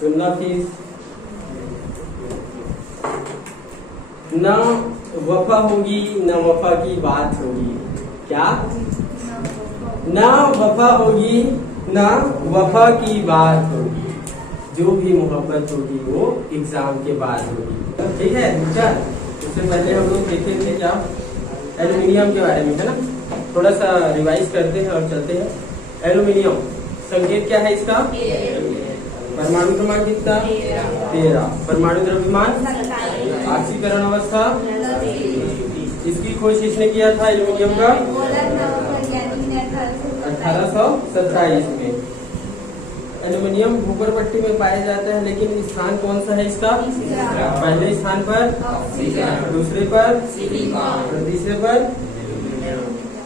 सुनना प्लीज। न वफा होगी न वफा की बात होगी। क्या? न वफा होगी न वफा की बात होगी। जो भी मोहब्बत होगी वो एग्जाम के बाद होगी। ठीक है। चल, उससे पहले हम लोग देखे थे क्या एल्यूमिनियम के बारे में, है ना। थोड़ा सा रिवाइज करते हैं और चलते हैं। एल्यूमिनियम संकेत क्या है इसका? परमाणु क्रमांक कितना? 13। परमाणु द्रव्यमान? ऑक्सीकरण अवस्था? इसकी खोज किसने किया था एल्यूमिनियम का? 1827 में। एल्यूमिनियम भूगर्भ पट्टी में पाया जाता है, लेकिन स्थान कौन सा है इसका? पहले स्थान पर दूसरे पर और तीसरे पर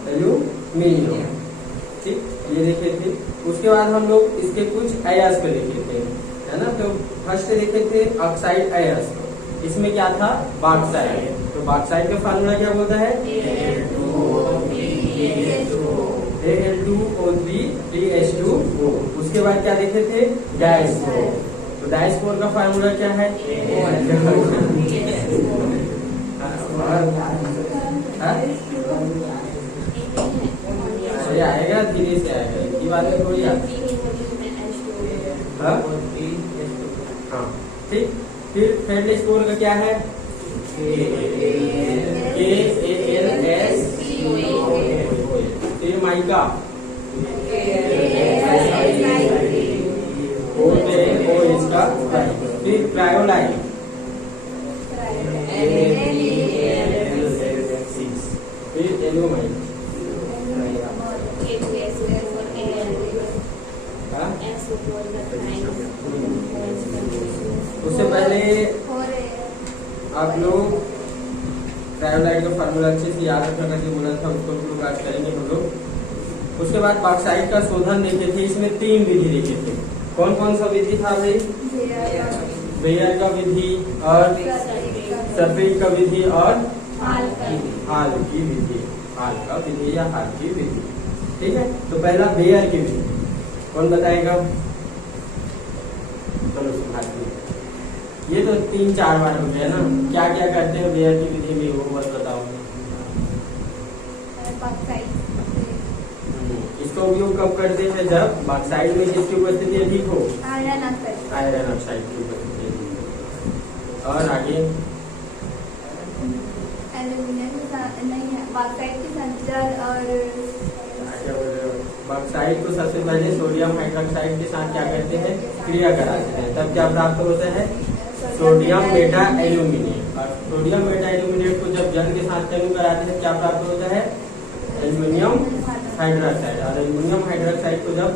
एल्यूमिनियम। ठीक, ये देखे थे। उसके बाद हम लोग इसके कुछ अयस्क को देखे थे, है ना। तो फर्स्ट देखे थे ऑक्साइड अयस्क। इसमें क्या था? बॉक्साइड। तो बॉक्साइड का फार्मूला क्या बोलता है? Al2O3 उसके बाद क्या देखे थे? डायस्पोर। तो डायस्पोर का फार्मूला क्या है? ये आएगा, धीरे से आएगा, इतनी बात है थोड़ी। हाँ ठीक। फिर फेल्डस्पोर का क्या है? फिर माइका इसका। फिर क्रायोलाइन। फिर एल्यूमाइन। उससे पहले आप लोग क्रायोलाइट का फार्मूला अच्छे से याद रखना करके बोला था, उसको लोग आज करेंगे हम लोग। उसके बाद बॉक्साइट का शोधन देखे थे। इसमें 3 विधि देखे थे। कौन कौन सा विधि था भाई? बेयर का विधि और सल्फेट का विधि और हाल की विधि। हाल का विधि या हाल की विधि। ठीक है। तो पहला बेयर की विधि कौन बताएगा? चलो ये तो 3-4 बार हो गया ना। क्या क्या करते हैं बेयर की विधि में, वो बस बताओ। इसका उपयोग कब करते हैं? जब बॉक्साइड में किसकी उपस्थिति अधिक हो? आयरन ऑक्साइड की उपस्थिति अधिक हो। और आगे बॉक्साइड को सबसे पहले सोडियम हाइड्रोक्साइड के साथ क्या करते हैं? क्रिया कराते हैं। तब क्या प्राप्त होता है? Sodium Meta aluminate. और सोडियम मेटा एल्यूमिनेट को जब जल के साथ चालू कराते हैं क्या प्राप्त होता है? Aluminium hydroxide. और एल्यूमिनियम हाइड्रोक्साइड को जब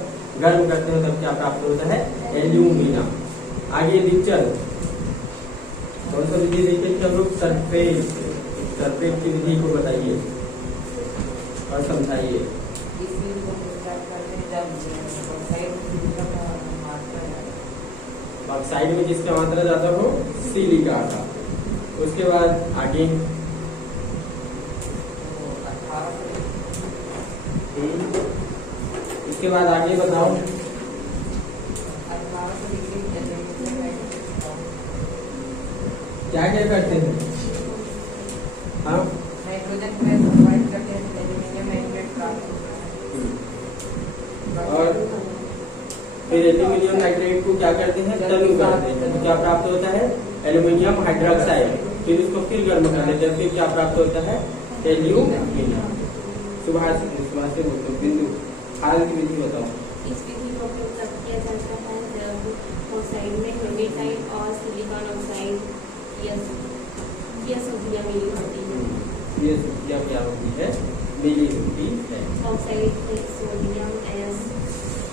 गर्म करते हैं तब क्या प्राप्त होता है? एल्यूमिनियम। आगे रिचर। कौन सा विधि देखे थे हम लोग? सल्फेट। सल्फेट की विधि को बताइए और समझाइए। बॉक्साइड में जिसका मात्रा ज्यादा हो? सिलिका का। उसके बाद आगे इसके बाद आगे बताओ। क्या क्या करते हैं? हाँ, और फिर एल्यूमिनियम नाइट्रेट को क्या करते हैं? टर्निंग करते हैं। तो क्या प्राप्त होता है? Aluminium hydroxide. फिर इसको फिर गर्म कर लेते हैं। फिर क्या प्राप्त होता है? एल्यूमिनियम। सुभाष से बोलते बिंदु हाल की विधि बताओ। इस विधि का उपयोग तब किया जाता है जब ऑक्साइड में हेमेटाइट और सिलिकॉन ऑक्साइड या सोडियम मिली होती है। ये सोडियम क्या होती है? मिली होती है।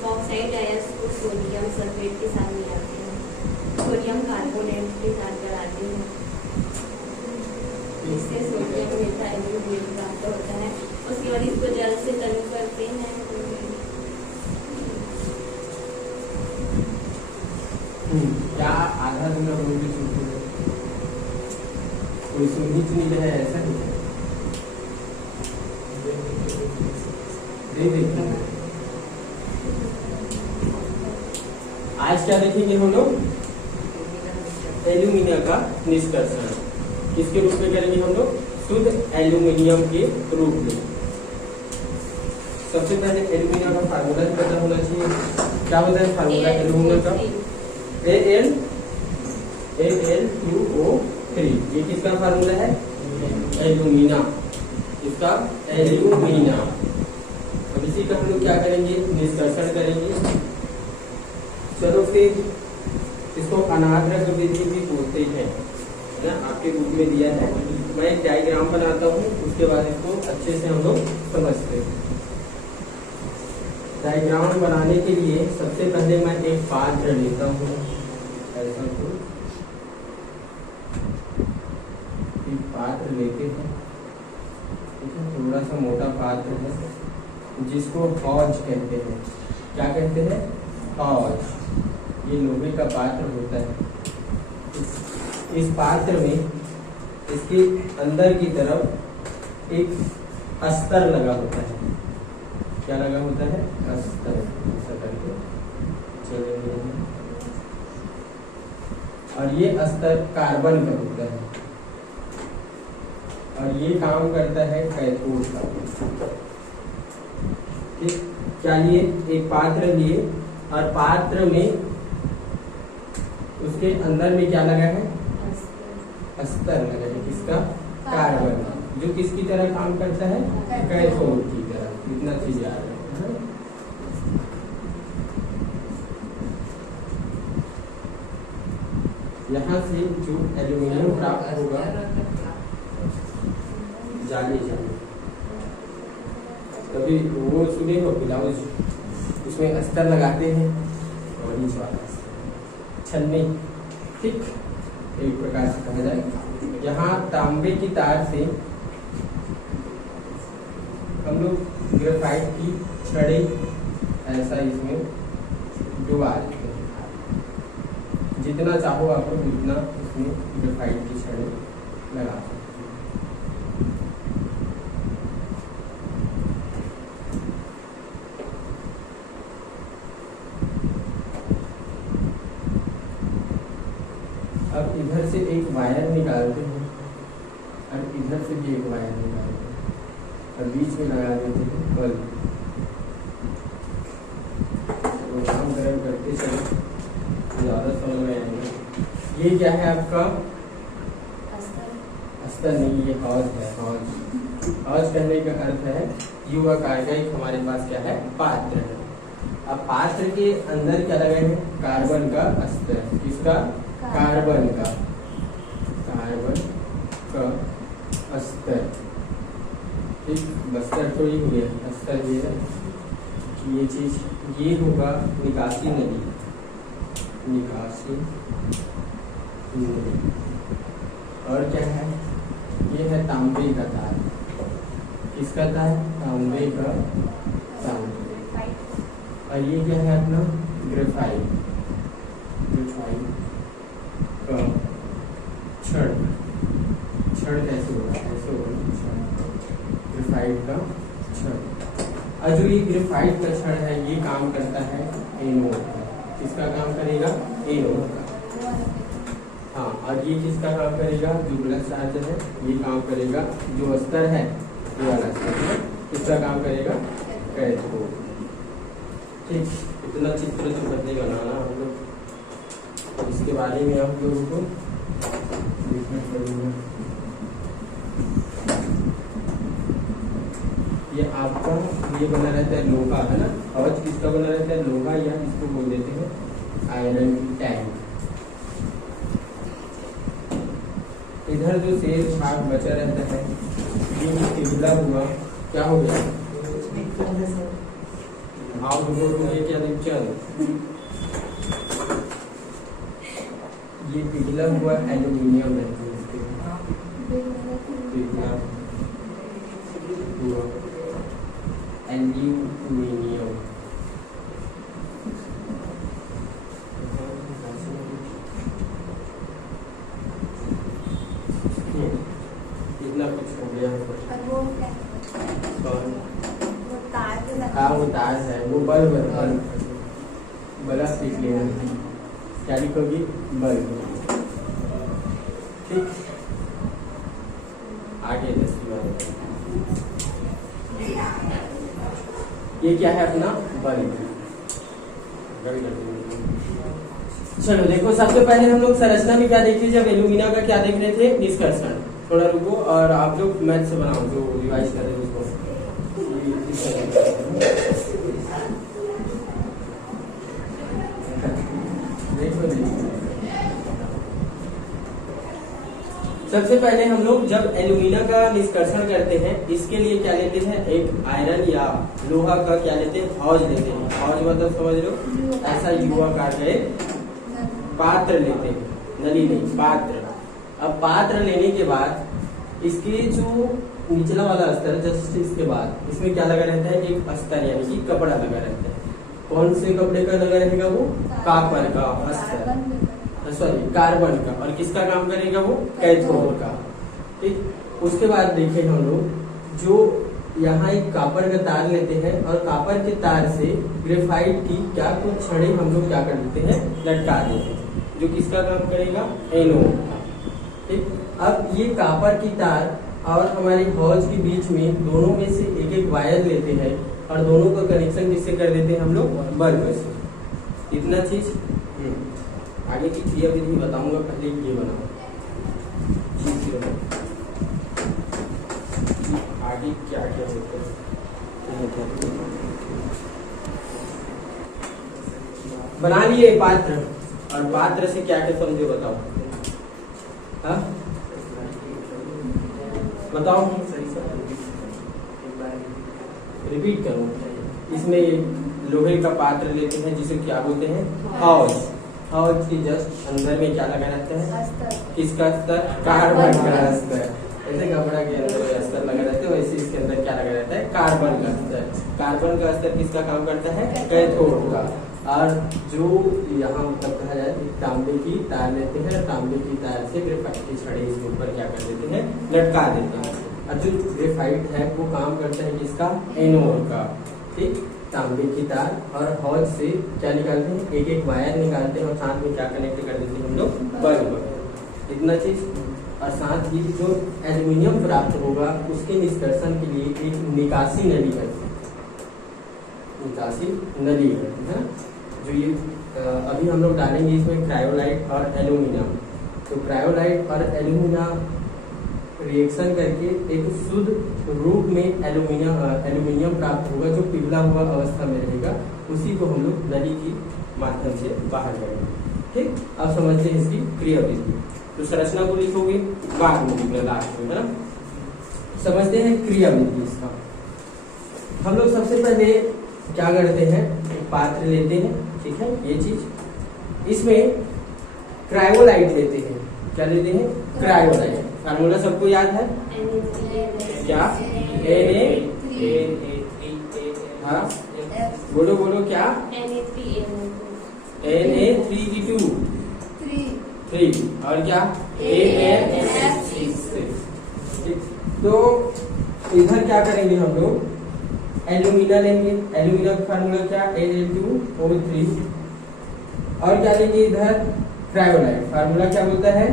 ऑक्साइड अयस्क को सोडियम सल्फेट के साथ मिलाते हैं। सोडियम कार्बोनेट के साथ जलाते हैं, इससे सोडियम मेटा एल्यूमिनेट प्राप्त होता है। उसके बाद इसको जल से तनु करते हैं। क्या आधा दिन में बोल भी सुनते हैं? कोई सुनिच नहीं रहे ऐसा नहीं है? नहीं देखते। आज क्या देखेंगे हम लोग? एल्यूमिनियम का निष्कर्षण। किसके रूप में करेंगे हम लोग? शुद्ध एल्यूमिनियम के रूप में। सबसे पहले एल्यूमिनियम का फार्मूला पता होना चाहिए। क्या होता है फार्मूला एल्यूमिनियम का? Al2O3। ये किसका फार्मूला है? एल्यूमिना। इसका एल्यूमिना। अब इसी का हम लोग क्या करेंगे? निष्कर्षण करेंगे। चलो फिर इसको अनाद्रक विधि भी बोलते हैं, है ना, आपके बुक में दिया है। मैं एक डायग्राम बनाता हूँ, उसके बाद इसको अच्छे से हम लोग समझते हैं। डायग्राम बनाने के लिए सबसे पहले मैं एक पात्र लेता हूँ, ऐसा कुछ एक पात्र लेते हैं, ठीक है, थोड़ा सा मोटा पात्र है जिसको हौज कहते हैं। क्या कहते हैं? हौज। ये लोहे का पात्र होता है। इस पात्र में इसके अंदर की तरफ एक अस्तर लगा होता है। क्या लगा होता है? अस्तर। ऐसा करके चलेंगे, और ये अस्तर कार्बन का होता है, और ये काम करता है कैथोड का। ठीक, क्या लिए? एक पात्र लिए, और पात्र में उसके अंदर में क्या लगा है? अस्तर लगा है। किसका? कार्बन, जो किसकी तरह काम करता है? कैथोड की तरह। इतना चीज याद है। यहाँ से जो एल्यूमिनियम प्राप्त होगा, जाली कभी वो सुने हो ब्लाउज, उसमें अस्तर लगाते हैं, और इस वाला छन्नी, ठीक, एक प्रकार से कहा जाए। यहाँ तांबे की तार से हम लोग ग्रेफाइट की छड़ी ऐसा इसमें डुबा देते हैं। जितना चाहो आप लोग उतना इसमें ग्रेफाइट की छड़ी लगा सकते हैं। अब इधर से एक वायर निकालते हैं, और इधर से भी एक वायर निकालते हैं, और बीच में लगा देते हैं बल्ब। तो काम गर्म करते चले, ज़्यादा समझ में आएंगे। ये क्या है आपका? अस्तर नहीं, ये हौज है। हौज, हौज कहने का अर्थ है युवा कार्बनिक। हमारे पास क्या है? पात्र है। अब पात्र के अंदर क्या लगा है? कार्बन का अस्तर। किसका? कार्बन का। कार्बन का अस्तर। ठीक, बस्तर तो ही हो गया, अस्तर ये है। ये चीज ये होगा निकासी नली। निकासी नली। और क्या है? ये है तांबे का तार। किसका तार? तांबे का तार। और ये क्या है अपना? ग्रेफाइट। ग्रेफाइट का छड़। छड़ कैसे होगा? ऐसे होगा ग्रेफाइट का छड़। और जो ये ग्रेफाइट का छड़ है, ये काम करता है एनोड का। किसका काम करेगा? एनोड का। हाँ, और ये किसका काम करेगा? जो प्लस चार्ज है, ये काम करेगा। जो अस्तर है, ये वाला अस्तर है, किसका काम करेगा? कैथोड। ठीक, इतना चित्र जो बदले बनाना हम लोग, इसके बारे में आप लोगों को देखना पड़ेगा। ये आपका ये बना रहता है लोहा, है ना। और किसका बना रहता है? लोहा, या इसको बोल देते हैं आयरन की टैंक। इधर जो शेष भाग बचा रहता है, ये पिघला हुआ क्या हो गया? भाव हो गए क्या? चल, ये पिघला हुआ एल्यूमिनियम है। पिघला हुआ एल्यूमिनियम। इतना कुछ हो गया। हाँ, वो तार है, वो बल्ब है। बल्ब सीख लेना, क्या लिखोगी? बल्ब। ठीक, आगे 10वीं वाले, ये क्या है अपना बल्ब। चलो देखो, सबसे पहले हम लोग संरचना में क्या देख थे, जब एल्यूमिना का क्या देख रहे थे, निष्कर्षण। थोड़ा रुको और आप लोग मैथ से बनाओ, जो रिवाइज कर रहे हो उसको। सबसे पहले हम लोग जब एल्यूमिना का निष्कर्षण करते हैं, इसके लिए क्या लेते हैं, एक आयरन या लोहा का क्या लेते हैं, हौज लेते हैं। हौज मतलब समझ लो, ऐसा युवाकार का एक पात्र लेते हैं, नली नहीं, पात्र। अब पात्र लेने के बाद इसके जो निचला वाला अस्तर, जस्ट इसके बाद इसमें क्या लगा रहता है, एक अस्तर यानी कि कपड़ा लगा रहता है। कौन से कपड़े का लगा रहेगा, वो कॉपर का अस्तर, सॉरी कार्बन का। और किसका काम करेगा, वो कैथोड का। ठीक, उसके बाद देखें हम लोग, जो यहाँ एक कॉपर का तार लेते हैं और कॉपर के तार से ग्रेफाइट की क्या कुछ छड़ें हम लोग क्या कर देते हैं, लटका देते हैं, जो किसका काम करेगा, एनोड का। ठीक, अब ये कॉपर की तार और हमारी हौज के बीच में दोनों में से एक एक वायर लेते हैं और दोनों का कनेक्शन किससे कर देते हैं, हम लोग बल्ब से। इतना चीज आगे की क्रियाविधि बताऊंगा, पहले ये बनाओ आगे क्या क्या होता है। बना लिए पात्र, और पात्र से क्या क्या समझो, बताओ। हाँ बताओ, रिपीट करो। इसमें लोहे का पात्र लेते हैं जिसे क्या बोलते हैं, हौज। हौज के जस्ट अंदर में क्या लगा रहता है, किसका अस्तर, कार्बन का अस्तर। ऐसे कपड़ा के अंदर अस्तर लगा रहता है, वैसे इसके अंदर क्या लगा रहता है, कार्बन का अस्तर। कार्बन का अस्तर किसका काम करता है, कैथोड का। और जो यहाँ मतलब कहा जाए, तांबे की तार लेते हैं, तांबे की तार से ग्रेफाइट की छड़े इसके ऊपर क्या कर देते हैं, लटका देते हैं। और जो ग्रेफाइट है वो काम करता है किसका, एनोड का। ठीक, तांबे की तार और हौज से क्या निकालते हैं, एक एक वायर निकालते हैं और साथ में क्या कनेक्ट कर देते हैं हम लोग, बल्ब। इतना चीज। और साथ ही जो एल्यूमिनियम प्राप्त होगा उसके निष्कर्षण के लिए एक निकासी नली है, निकासी नली है जो ये अभी हम लोग डालेंगे इसमें क्रायोलाइट और एल्यूमिना। तो क्रायोलाइट और एल्यूमिना रिएक्शन करके एक शुद्ध रूप में एल्यूमिनियम प्राप्त होगा, जो पिघला हुआ अवस्था में रहेगा। उसी को हम लोग नली की माध्यम से बाहर करेंगे। ठीक, अब समझते हैं इसकी क्रियाविधि। तो संरचना को लिखोगे, बाद में लिखना लास्ट में, है ना। समझते हैं क्रियाविधि इसका। हम लोग सबसे पहले क्या करते हैं, एक पात्र लेते हैं, ठीक है, ये चीज। इसमें क्रायोलाइट लेते हैं। क्या लेते हैं, क्रायोलाइट। फार्मूला सबको याद है क्या, हाँ बोलो बोलो, क्या, Na3 और क्या, AN6। तो इधर क्या करेंगे हम लोग, एल्यूमिना लेंगे। एल्यूमिना का फार्मूला क्या, Na2O3। और क्या लेंगे इधर, क्रायोलाइट। फार्मूला क्या बोलता है,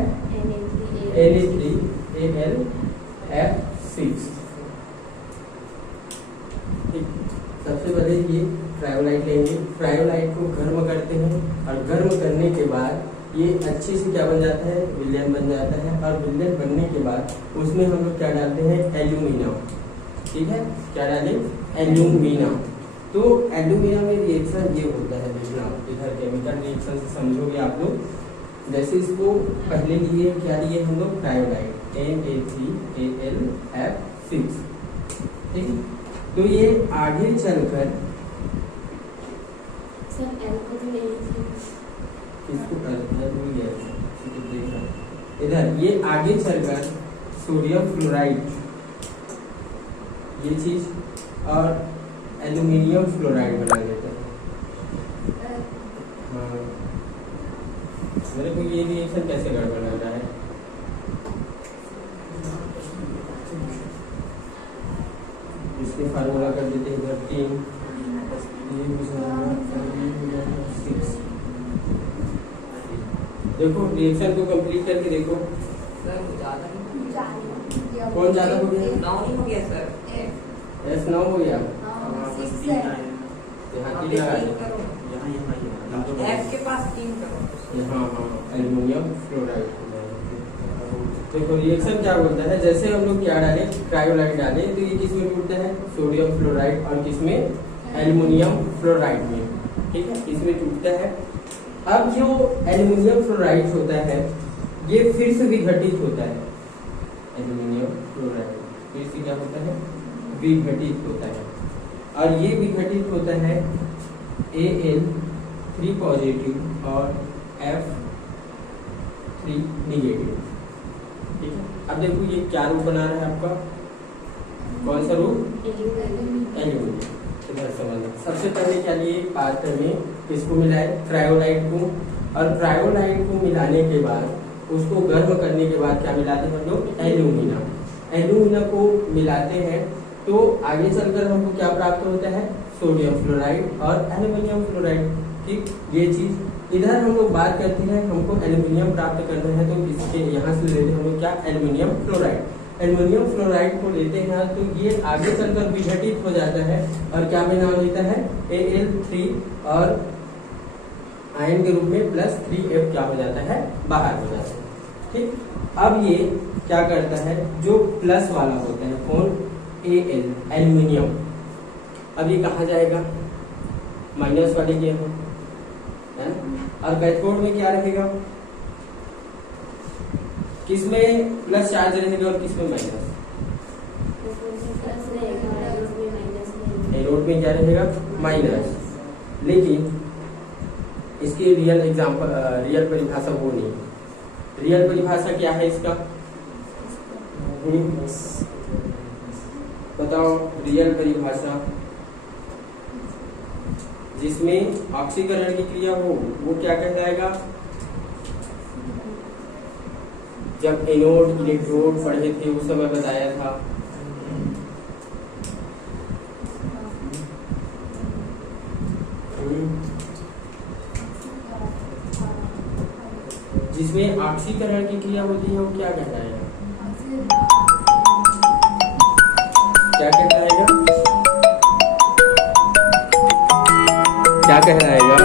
Na3AlF6। सबसे पहले ये क्रायोलाइट लेंगे। क्रायोलाइट को गर्म करते हैं और गर्म करने के बाद ये अच्छे से क्या बन जाता है, विलयन बन जाता है। और विलयन बनने के बाद उसमें हम लोग क्या डालते हैं, एल्यूमिना। ठीक है, क्या डालें, एल्यूमिना। तो एल्यूमिना में रिएक्शन ये होता है, देखना इधर केमिकल रिएक्शन से समझोगे आप लोग। जैसे इसको पहले लिए क्या लिए हम लोग, क्रायोलाइट Na3AlF6। ठीक, तो ये आगे चलकर इधर ये आगे चलकर सोडियम फ्लोराइड ये चीज और एल्यूमिनियम फ्लोराइड बना देता है। मेरे को ये रिएक्शन कैसे गड़बड़ लग रहा है, इसके फार्मूला कर देते हैं इधर 3, देखो रिएक्शन को कंप्लीट करके देखो। कौन ज्यादा हो गया? 9 ही हो गया सर। S 9 हो गया। F यहाँ 3 लगा दो। F के पास 3 करो। हाँ हाँ, एल्युमिनियम फ्लोराइड। देखो रिएक्शन क्या बोलता है, जैसे हम लोग क्या डाले, क्रायोलाइट डाले, तो ये किस में टूटता है? सोडियम फ्लोराइड, और किसमें? एल्युमिनियम फ्लोराइड में। ठीक है, इसमें टूटता है। अब जो एल्युमिनियम फ्लोराइड होता है ये फिर से विघटित होता है। एल्युमिनियम फ्लोराइड फिर से क्या होता है? विघटित होता है, और ये विघटित होता है Al3 पॉजिटिव और F3 निगेटिव। ठीक है, अब देखो ये क्या रूप बना रहा है आपका? कौन सा रूप? एल्युमिनियम। इधर समझना, सबसे पहले क्या लिए पात्र में किसको मिलाए? क्रायोलाइट को। और क्रायोलाइट को मिलाने के बाद उसको गर्म करने के बाद क्या मिलाते हैं हम लोग? एल्यूमिना। एल्यूमिना को मिलाते हैं तो आगे चलकर हमको क्या प्राप्त होता है? सोडियम फ्लोराइड और एल्युमिनियम फ्लोराइड। ठीक, ये चीज इधर हम लोग बात करते हैं, हमको एल्युमिनियम प्राप्त करना है तो इसके यहाँ से लेते हैं हम लोग क्या? Aluminium fluoride. एल्युमिनियम फ्लोराइड को लेते हैं तो ये आगे चलकर विघटित हो जाता है और क्या में नाम लेता है? Al3 और आयन के रूप में +3F क्या हो जाता है? बाहर हो जाता है। ठीक, अब ये क्या करता है? जो प्लस वाला होता है कौन? Al, aluminium. अब ये कहाँ जाएगा? माइनस वाले के यहाँ, है ना? और कैथोड में क्या रहेगा? किसमें प्लस चार्ज रहेगा और किसमें माइनस? एनोड में क्या रहेगा? माइनस। लेकिन इसकी रियल एग्जांपल, रियल परिभाषा वो नहीं। रियल परिभाषा क्या है इसका? बताओ रियल परिभाषा। जिसमें ऑक्सीकरण की क्रिया हो वो क्या कहलाएगा? जब एनोड इलेक्ट्रोड पढ़े थे उस समय बताया था। जिसमें ऑक्सीकरण की क्रिया होती है वो क्या कहलाएगा? क्या कहलाएगा? क्या कहलाएगा?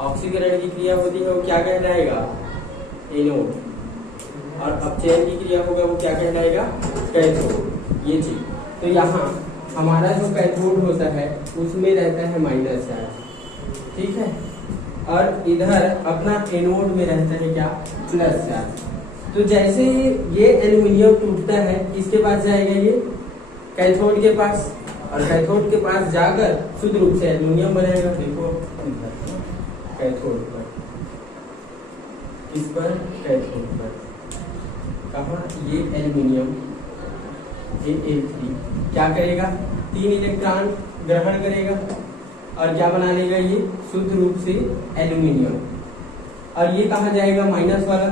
ऑक्सीकरण की क्रिया होती है वो क्या कहलाएगा? एनोड। और अपचयन की क्रिया होगा वो क्या कहलाएगा? कैथोड। ये चीज तो यहाँ हमारा जो कैथोड होता है उसमें रहता है माइनस चार्ज। ठीक है, और इधर अपना एनोड में रहता है क्या? Plus charge. तो जैसे ये एल्युमिनियम टूटता है किसके पास जाएगा? ये कैथोड के पास, और कैथोड के पास जाकर शुद्ध रूप से एल्युमिनियम बनेगा। देखो कैथोड पर, किस पर? कैथोड पर। कहाँ? ये एल्युमिनियम Al3 क्या करेगा? 3 इलेक्ट्रॉन ग्रहण करेगा और क्या बना लेगा? ये शुद्ध रूप से एल्युमिनियम। और ये कहाँ जाएगा? माइनस वाला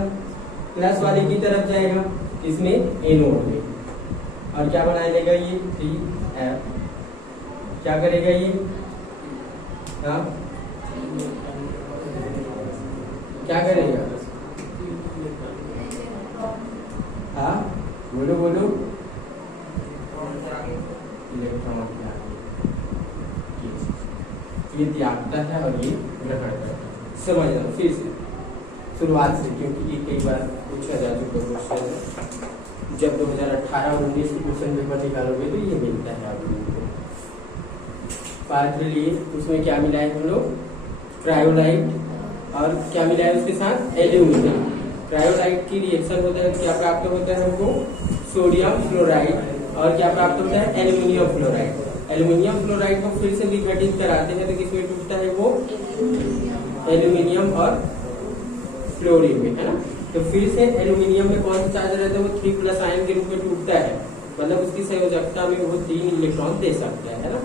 प्लस वाले की तरफ जाएगा, इसमें एनोड में। और क्या बना लेगा? ये 3F। क्या करेगा ये? हाँ, क्या करेगा? हाँ बोलो बोलो। इलेक्ट्रॉन ये त्यागता है और ये ग्रहण करता है। समझना फिर से शुरुआत से, क्योंकि ये कई बार पूछा जा चुका क्वेश्चन है। जब 2018 और 19 के क्वेश्चन पेपर निकालोगे तो ये मिलता है आप लोगों को। पात्र लिए उसमें क्या मिला है हम लोग? क्रायोलाइट, और क्या मिला है उसके साथ? एल्यूमिनियम। क्रायोलाइट की रिएक्शन होता है, क्या प्राप्त होता है हमको? Sodium fluoride. और क्या प्राप्त होता है? Aluminium fluoride. एल्युमिनियम फ्लोराइड को फिर से विघटित कराते हैं तो किसमें टूटता है वो? एल्युमिनियम और फ्लोरीन में, है ना? तो फिर से एल्युमिनियम में कौन सा चार्ज रहता है? वो 3+ आयन के रूप में टूटता है, मतलब उसकी संयोजकता में वो 3 इलेक्ट्रॉन दे सकता है ना?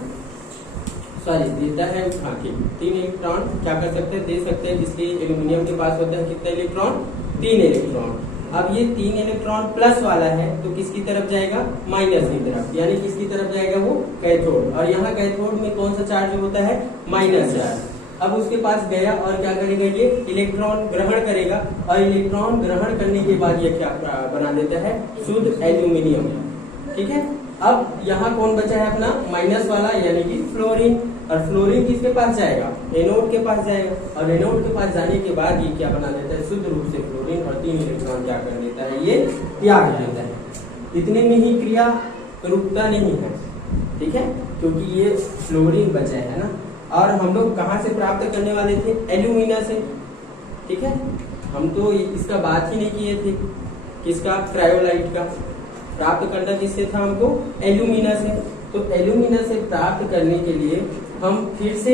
सॉरी, देता है। हाँ ठीक, 3 इलेक्ट्रॉन क्या कर सकते हैं? दे सकते हैं। इसलिए एल्युमिनियम के पास होता है कितने इलेक्ट्रॉन? 3 इलेक्ट्रॉन। अब ये 3 इलेक्ट्रॉन प्लस वाला है तो किसकी तरफ जाएगा? माइनस की तरफ, यानी किसकी तरफ जाएगा? वो कैथोड। और यहाँ कैथोड में कौन सा चार्ज होता है? Minus charge. अब उसके पास गया और क्या करेगा, ये इलेक्ट्रॉन ग्रहण करेगा और इलेक्ट्रॉन ग्रहण करने के बाद ये क्या बना देता है, शुद्ध एल्यूमिनियम। ठीक है, अब यहाँ कौन बचा है अपना माइनस वाला यानी कि फ्लोरीन, और फ्लोरीन किसके पास जाएगा, एनोड के पास जाएगा, और एनोड के पास जाने के बाद ये क्या बना देता है, शुद्ध रूप से फ्लोरीन, और 3 इलेक्ट्रॉन क्या कर देता है, ये त्याग देता है। इतने में ही क्रिया रुकता नहीं है, ठीक है, क्योंकि ये फ्लोरीन बचा है ना, और हम लोग कहाँ से प्राप्त करने वाले थे, एल्यूमिना से। ठीक है, हम तो इसका बात ही नहीं किए थे, किसका, क्रायोलाइट का। प्राप्त करना किससे था हमको, एल्यूमिना से। तो एल्यूमिना से प्राप्त करने के लिए हम फिर से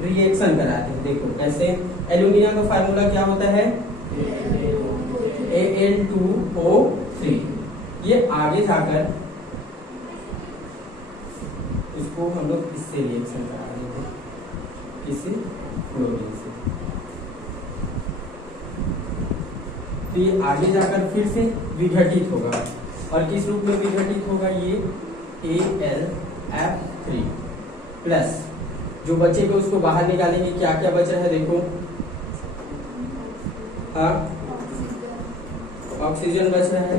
रिएक्शन कराते हैं। देखो कैसे, एल्यूमिना का फार्मूला क्या होता है, Al2O3। ये आगे जाकर इसको हम लोग इससे रिएक्शन करा देते हैं, किससे, क्लोरीन से। तो ये आगे जाकर फिर से विघटित होगा, और किस रूप में विघटित होगा, ये AlF3 प्लस जो बचेगा उसको बाहर निकालेंगे, क्या क्या बच रहा है देखो, ऑक्सीजन बच रहा है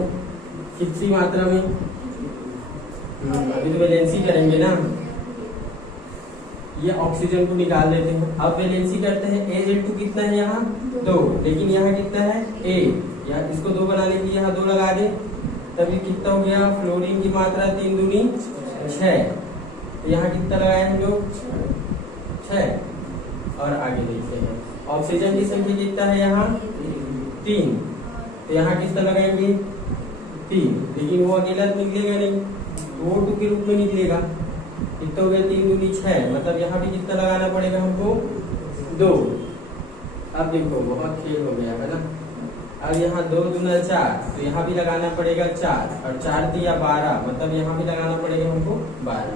कितनी मात्रा में, अभी तो वैलेंसी करेंगे ना, ये ऑक्सीजन को निकाल लेते हैं। अब वैलेंसी करते हैं, Al2 कितना है यहाँ 2, लेकिन यहाँ कितना है A, या इसको 2 बनाने के लिए यहाँ 2 लगा दे, तब ये कितना हो गया, फ्लोरीन की मात्रा 3 दूनी 6, यहाँ कितना लगाए हम लोग 6, और आगे देखते हैं ऑक्सीजन की संख्या कितना है यहाँ 3, तो यहाँ कितना लगाएंगे 3, लेकिन वो अकेला निकलेगा नहीं, वो 2 के रूप में निकलेगा, कितना हो गया 3 दूनी 6, मतलब यहाँ भी कितना लगाना पड़ेगा हमको 2। अब देखो बहुत खेल हो गया है ना, अब यहाँ 2 दूना 4, तो यहाँ भी लगाना पड़ेगा 4, और 4 दिया 12, मतलब यहाँ भी लगाना पड़ेगा हमको 12।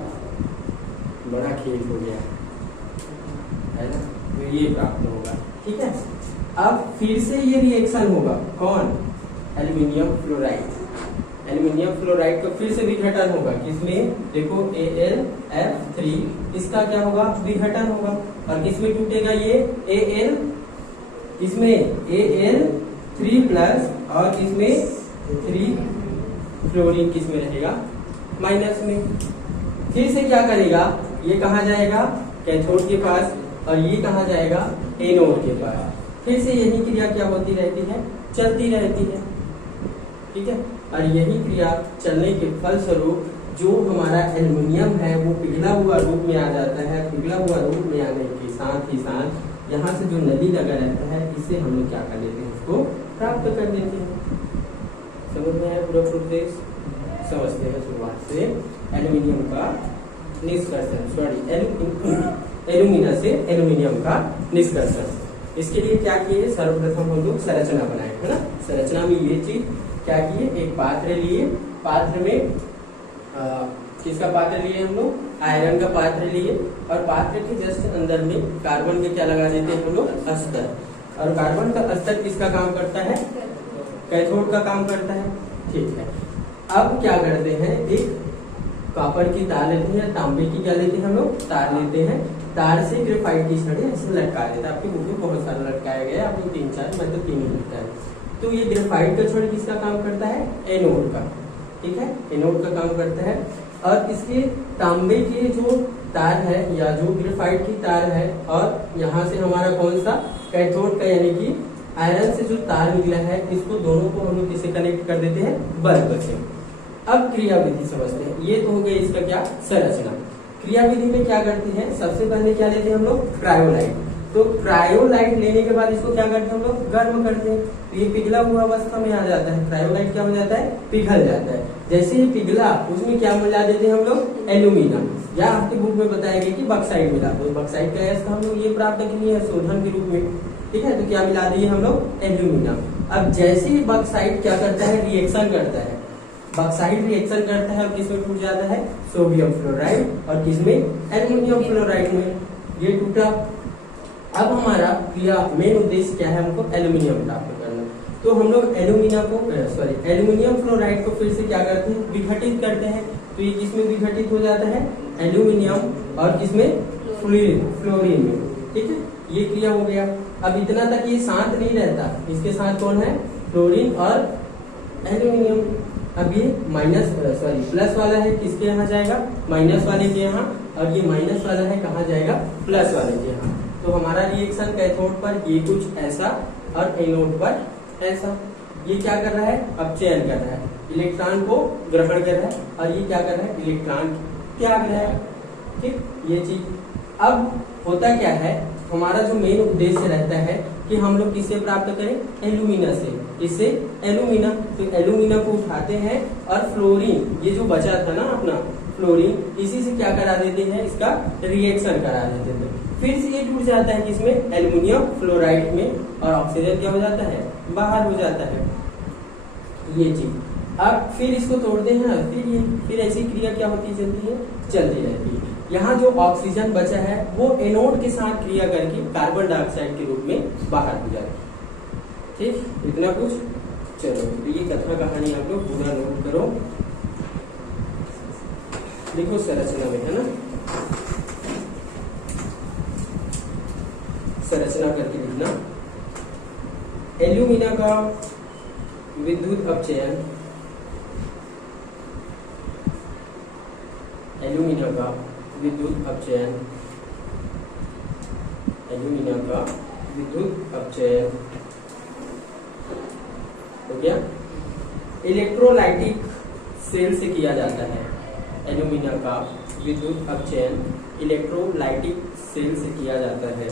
बड़ा खेल हो गया है ना, तो ये प्राप्त होगा। ठीक है, अब फिर से ये रिएक्शन होगा, कौन, एल्यूमिनियम फ्लोराइड। एल्यूमिनियम फ्लोराइड का फिर से विघटन होगा, किसमें देखो AlF3, इसका क्या होगा, विघटन होगा, और किसमें टूटेगा ये Al, किसमें Al3 प्लस, और किसमें 3 फ्लोरीन किसमें रहेगा, माइनस में। फिर से क्या करेगा, ये कहाँ जाएगा, कैथोड के पास, और ये कहाँ जाएगा, एनोड के पास। फिर से यही क्रिया क्या होती रहती है, चलती रहती है। ठीक है, और यही क्रिया चलने के फलस्वरूप जो हमारा एल्युमिनियम है वो पिघला हुआ रूप में आ जाता है। पिघला हुआ रूप में आने के साथ ही साथ यहाँ से जो नदी लगा रहता है, इससे हम लोग क्या कर लेते हैं, उसको प्राप्त कर लेते हैं। समझ में आया पूरा प्रोसेस, समझते हैं शुरुआत से एल्यूमिनियम का निष्कर्षण, सॉरी एल्यूमिना से एल्यूमिनियम का निष्कर्षण। इसके लिए क्या किए, सर्वप्रथम हम लोग संरचना बनाए, है ना। संरचना में ये चीज क्या किए, एक पात्र लिए, पात्र में किसका पात्र लिए हम लोग, आयरन का पात्र लिए, और पात्र के जस्ट अंदर में कार्बन के क्या लगा देते हैं हम लोग, अस्तर। और कार्बन का अस्तर किसका काम करता है, कैथोड का काम करता है। ठीक है, अब क्या करते हैं, एक कॉपर की तार लेते हैं या तांबे की क्या लेते हैं हम लोग, तार लेते हैं। तार से ग्रेफाइट की छड़ी ऐसे लटका देते हैं। आपके बुक में बहुत सारा लटकाया गया है, आपको 3-4, मैं तो 3 ही लिखता है। तो ये ग्रेफाइट का छड़ी किसका काम करता है, एनोड का। ठीक है, एनोड का काम करता है। और इसके तांबे के जो तार है या जो ग्रेफाइट की तार है, और यहाँ से हमारा कौन सा, कैथोड का, यानी कि आयरन से जो तार निकला है, इसको दोनों को हम लोग किसे कनेक्ट कर देते हैं, बल्ब से। अब क्रिया विधि समझते हैं। ये तो हो गई इसका क्या, संरचना। क्रिया विधि में क्या करते हैं, सबसे पहले क्या लेते हैं हम लोग, क्रायोलाइट। तो क्रायोलाइट लेने के बाद इसको क्या करते हैं हम लोग, गर्म करते हैं। तो ये पिघला हुआ अवस्था में आ जाता है, क्रायोलाइट क्या हो जाता है, पिघल जाता है। जैसे ही पिघला, उसमें क्या मिला देते हैं हम लोग, एल्यूमिना, या आपके बुक में बताया गया कि बक्साइट मिला। तो बक्साइट का गैस हम लोग ये प्राप्त किए हैं शोधन के रूप में। ठीक है, तो क्या मिला दिए हम लोग, एल्यूमिना। अब जैसे ही बक्साइट क्या करता है, रिएक्शन करता है, बक्साइट रिएक्शन करता है, और किसमें टूट जाता है, सोडियम फ्लोराइड, और किसमें, एल्यूमिनियम फ्लोराइड में। ये टूटा। अब हमारा क्रिया मेन उद्देश्य क्या है, हमको एल्यूमिनियम प्राप्त करना। तो हम लोग एल्यूमिनियम फ्लोराइड को फिर से क्या करते हैं, विघटित करते हैं। तो ये किसमें विघटित हो जाता है, एल्यूमिनियम, और किसमें, फ्लोरीन में। ठीक है, ये क्रिया हो गया। अब इतना तक ये शांत नहीं रहता, इसके साथ कौन है, क्लोरीन और एल्यूमिनियम। अब ये प्लस वाला है, किसके यहाँ जाएगा, माइनस वाले के यहाँ, और ये माइनस वाला है कहाँ जाएगा, प्लस वाले के यहाँ। तो हमारा रिएक्शन कैथोड पर ये कुछ ऐसा और एनोड पर ऐसा। ये क्या कर रहा है, अपचयन कर रहा है, इलेक्ट्रॉन को ग्रहण कर रहा है, और ये क्या कर रहा है, इलेक्ट्रॉन त्याग रहा है। ठीक, ये चीज। अब होता क्या है, हमारा जो मेन उद्देश्य रहता है कि हम लोग किससे प्राप्त करें, एल्यूमिना से। किससे, एल्यूमिना। तो एल्यूमिना को उठाते हैं और फ्लोरीन, ये जो बचा था ना अपना फ्लोरीन, इसी से क्या करा देते हैं, इसका रिएक्शन करा देते थे। फिर से ये टूट जाता है किसमें, एल्यूमिनियम फ्लोराइड में, और ऑक्सीजन क्या हो जाता है, बाहर हो जाता है। ये चीज। अब फिर इसको तोड़ते हैं, फिर ऐसी क्रिया क्या होती चलती है, चलती रहती है। यहाँ जो ऑक्सीजन बचा है वो एनोड के साथ क्रिया करके कार्बन डाइऑक्साइड के रूप में बाहर हो जाती है। ठीक, इतना कुछ। चलो, तो ये कथा कहानी आप लोग पूरा नोट करो, देखो संरचना में, है ना, संरचना करके लिखना। एल्यूमिना का विद्युत अपचयन, एल्यूमिना का विद्युत अपचयन, एल्यूमिना का विद्युत अपचयन हो गया, इलेक्ट्रोलाइटिक सेल से किया जाता है। एल्यूमिना का विद्युत अपचयन इलेक्ट्रोलाइटिक सेल से किया जाता है।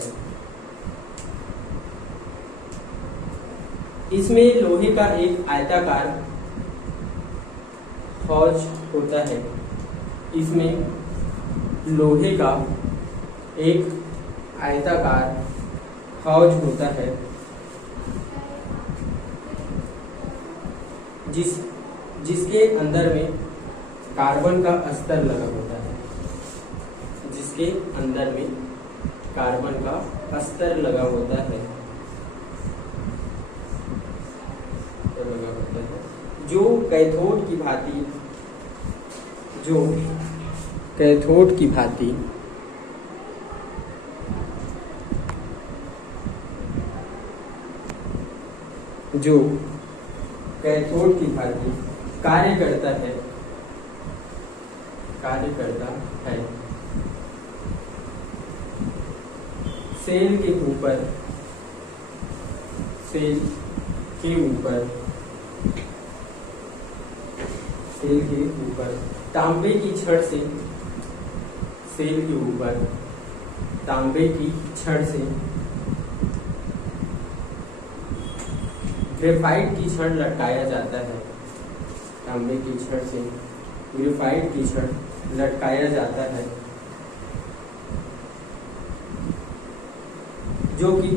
इसमें लोहे का एक आयताकार हौज होता है। इसमें लोहे का एक आयताकार हौज होता है जिसके अंदर में कार्बन का अस्तर लगा होता है, जिसके अंदर में कार्बन का अस्तर लगा होता है, जो कैथोड की भांति, जो कैथोड की भांति जो कैथोड की भांति कार्य करता है, कार्य करता है। सेल के ऊपर, सेल के ऊपर, सेल के ऊपर तांबे की छड़ से, सेल के ऊपर तांबे की छड़ से ग्रेफाइट की छड़ लटकाया जाता है। तांबे की छड़ से ग्रेफाइट की छड़ लटकाया जाता है, जो कि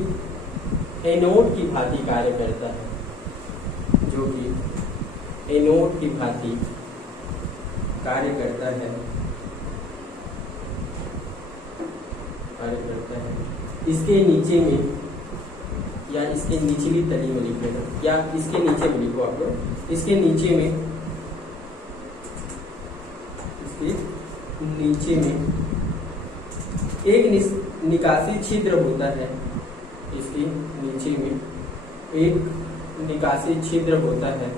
एनोड की भांति कार्य करता है, जो कि एनोड की भांति कार्य करता है, कार्य करता है। इसके नीचे में या इसके निचली तली में लिख लेना, या इसके नीचे में लिखो आप लोग। इसके नीचे में, इसके नीचे में एक निकासी छिद्र होता है। इसके नीचे में एक निकासी छिद्र होता है।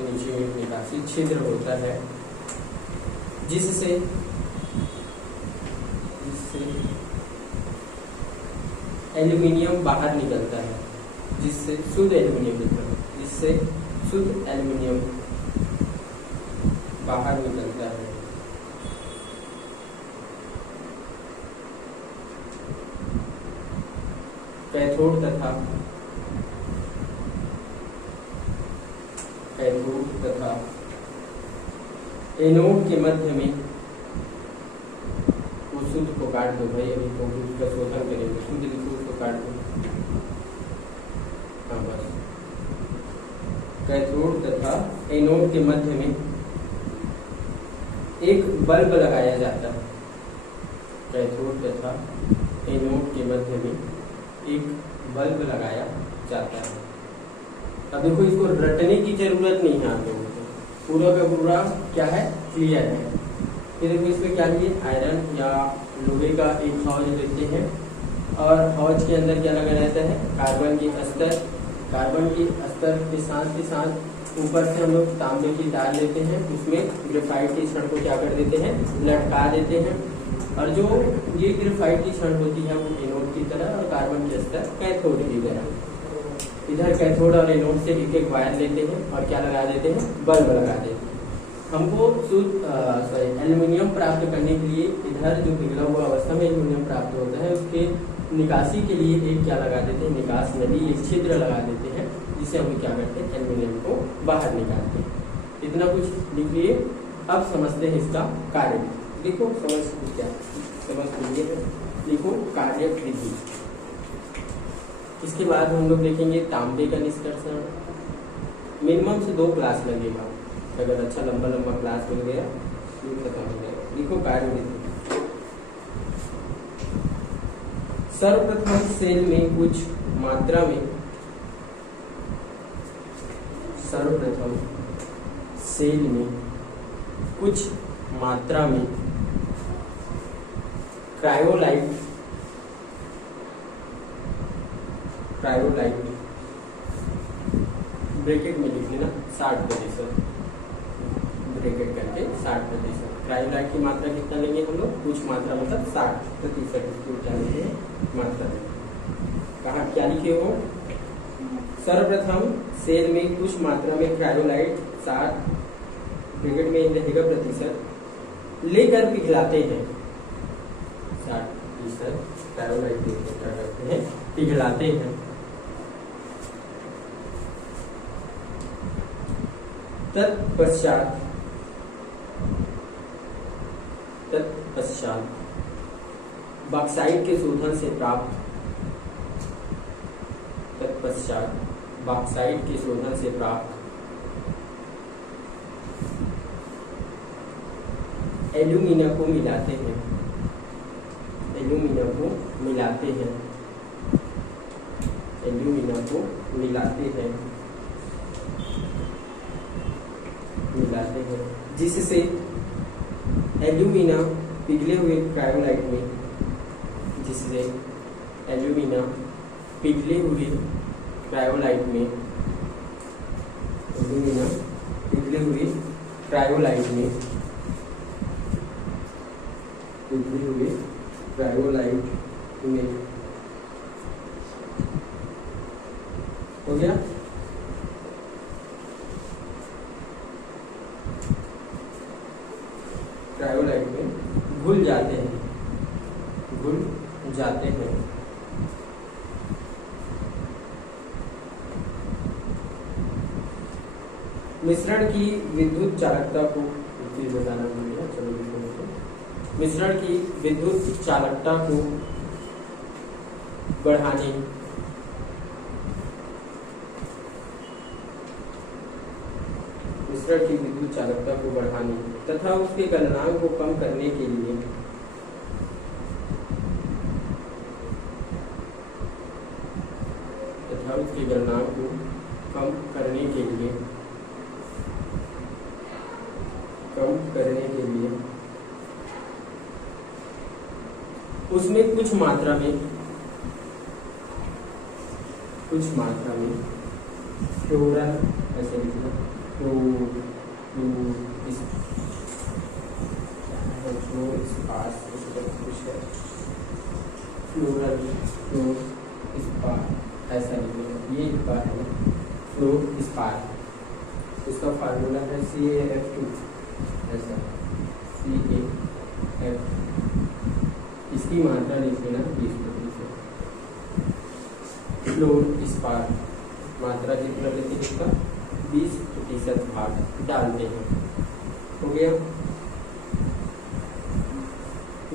नीचे में एक निकासी छिद्र होता है जिससे एल्यूमिनियम बाहर निकलता है, जिससे शुद्ध एल्यूमिनियम निकलता है, जिससे शुद्ध एल्यूमिनियम बाहर निकलता है। कैथोड तथा एनोड के मध्य में, वो शुद्ध को काट दो भाई, अभी तो उसका शोधन करेंगे, शुद्ध लिखो उसको काट दो। हाँ बस, कैथोड तथा एनोड के मध्य में एक बल्ब लगाया जाता है। कैथोड तथा एनोड के मध्य में एक बल्ब लगाया जाता है। अब देखो, इसको रटने की जरूरत नहीं है आप लोगों को, पूरा का पूरा क्या है, क्लियर है। ये देखो इसमें क्या लिए, आयरन या लोहे का एक हौज लेते हैं और हौज के अंदर क्या लगा रहता है, कार्बन की अस्तर। कार्बन की अस्तर के साथ ऊपर से हम लोग तांबे की तार लेते हैं, उसमें ग्रेफाइट की छड़ को क्या कर देते हैं, लटका देते हैं। और जो ये ग्रेफाइट की छड़ होती है वो एनोड की तरह और कार्बन की अस्तर कैथोड की तरह। इधर कैथोड और एनोड से एक एक वायर लेते हैं और क्या लगा देते हैं, बल्ब लगा देते हैं। हमको एल्यूमिनियम प्राप्त करने के लिए इधर जो पिघला हुआ अवस्था में एल्यूमिनियम प्राप्त होता है उसके निकासी के लिए एक क्या लगा देते हैं, निकास नली, एक छिद्र लगा देते हैं, जिससे हम क्या करते हैं, एल्यूमिनियम को बाहर निकालते हैं। इतना कुछ लिख लिए। अब समझते हैं इसका कार्य। देखो समझ लीजिए, लिखो कार्य विधि। इसके बाद हम लोग देखेंगे तांबे का निष्कर्षण। मिनिमम से 2 क्लास लगेगा, अगर अच्छा लंबा लंबा क्लास मिल गया ये खत्म हो जाएगा। देखो कार्य विधि। सर्वप्रथम सेल में कुछ मात्रा में, सर्वप्रथम सेल में कुछ मात्रा में क्रायोलाइट ब्रैकेट में लिख लेना 60%, ब्रैकेट करके 60%। क्रायोलाइट की मात्रा कितना लेंगे हम लोग, कुछ मात्रा मतलब 60% इसको क्या लेंगे, मात्रा। कहाँ क्या लिखे हो, सर्वप्रथम सेल में कुछ मात्रा में क्रायोलाइट 60 ब्रैकेट में रहेगा प्रतिशत लेकर पिघलाते हैं। 60% क्रायोलाइट क्या करते हैं, पिघलाते हैं। तत्पश्चात बॉक्साइट के शोधन से प्राप्त, एल्यूमिना को मिलाते हैं, जिससे एल्यूमिना पिघले हुए क्रायोलाइट में, हो गया। क्रायोलाइट में घुल जाते हैं। मिश्रण की विद्युत चालकता को बताना भूलिए, चलो लिखो। मिश्रण की विद्युत चालकता को बढ़ाने तथा उसके गलनांक को कम करने के लिए उसमें कुछ मात्रा में फ्लोरल, ऐसे लिखना, ऐसा लिखना, ये है फ्लोर, उसका फार्मूला है CaF2, ऐसा CaF, इसकी मात्रा लिख लेना 20%। फ्लोर इस्पात मात्रा जितना लेते हैं इसका 20% भाग डालते हैं। हो गया।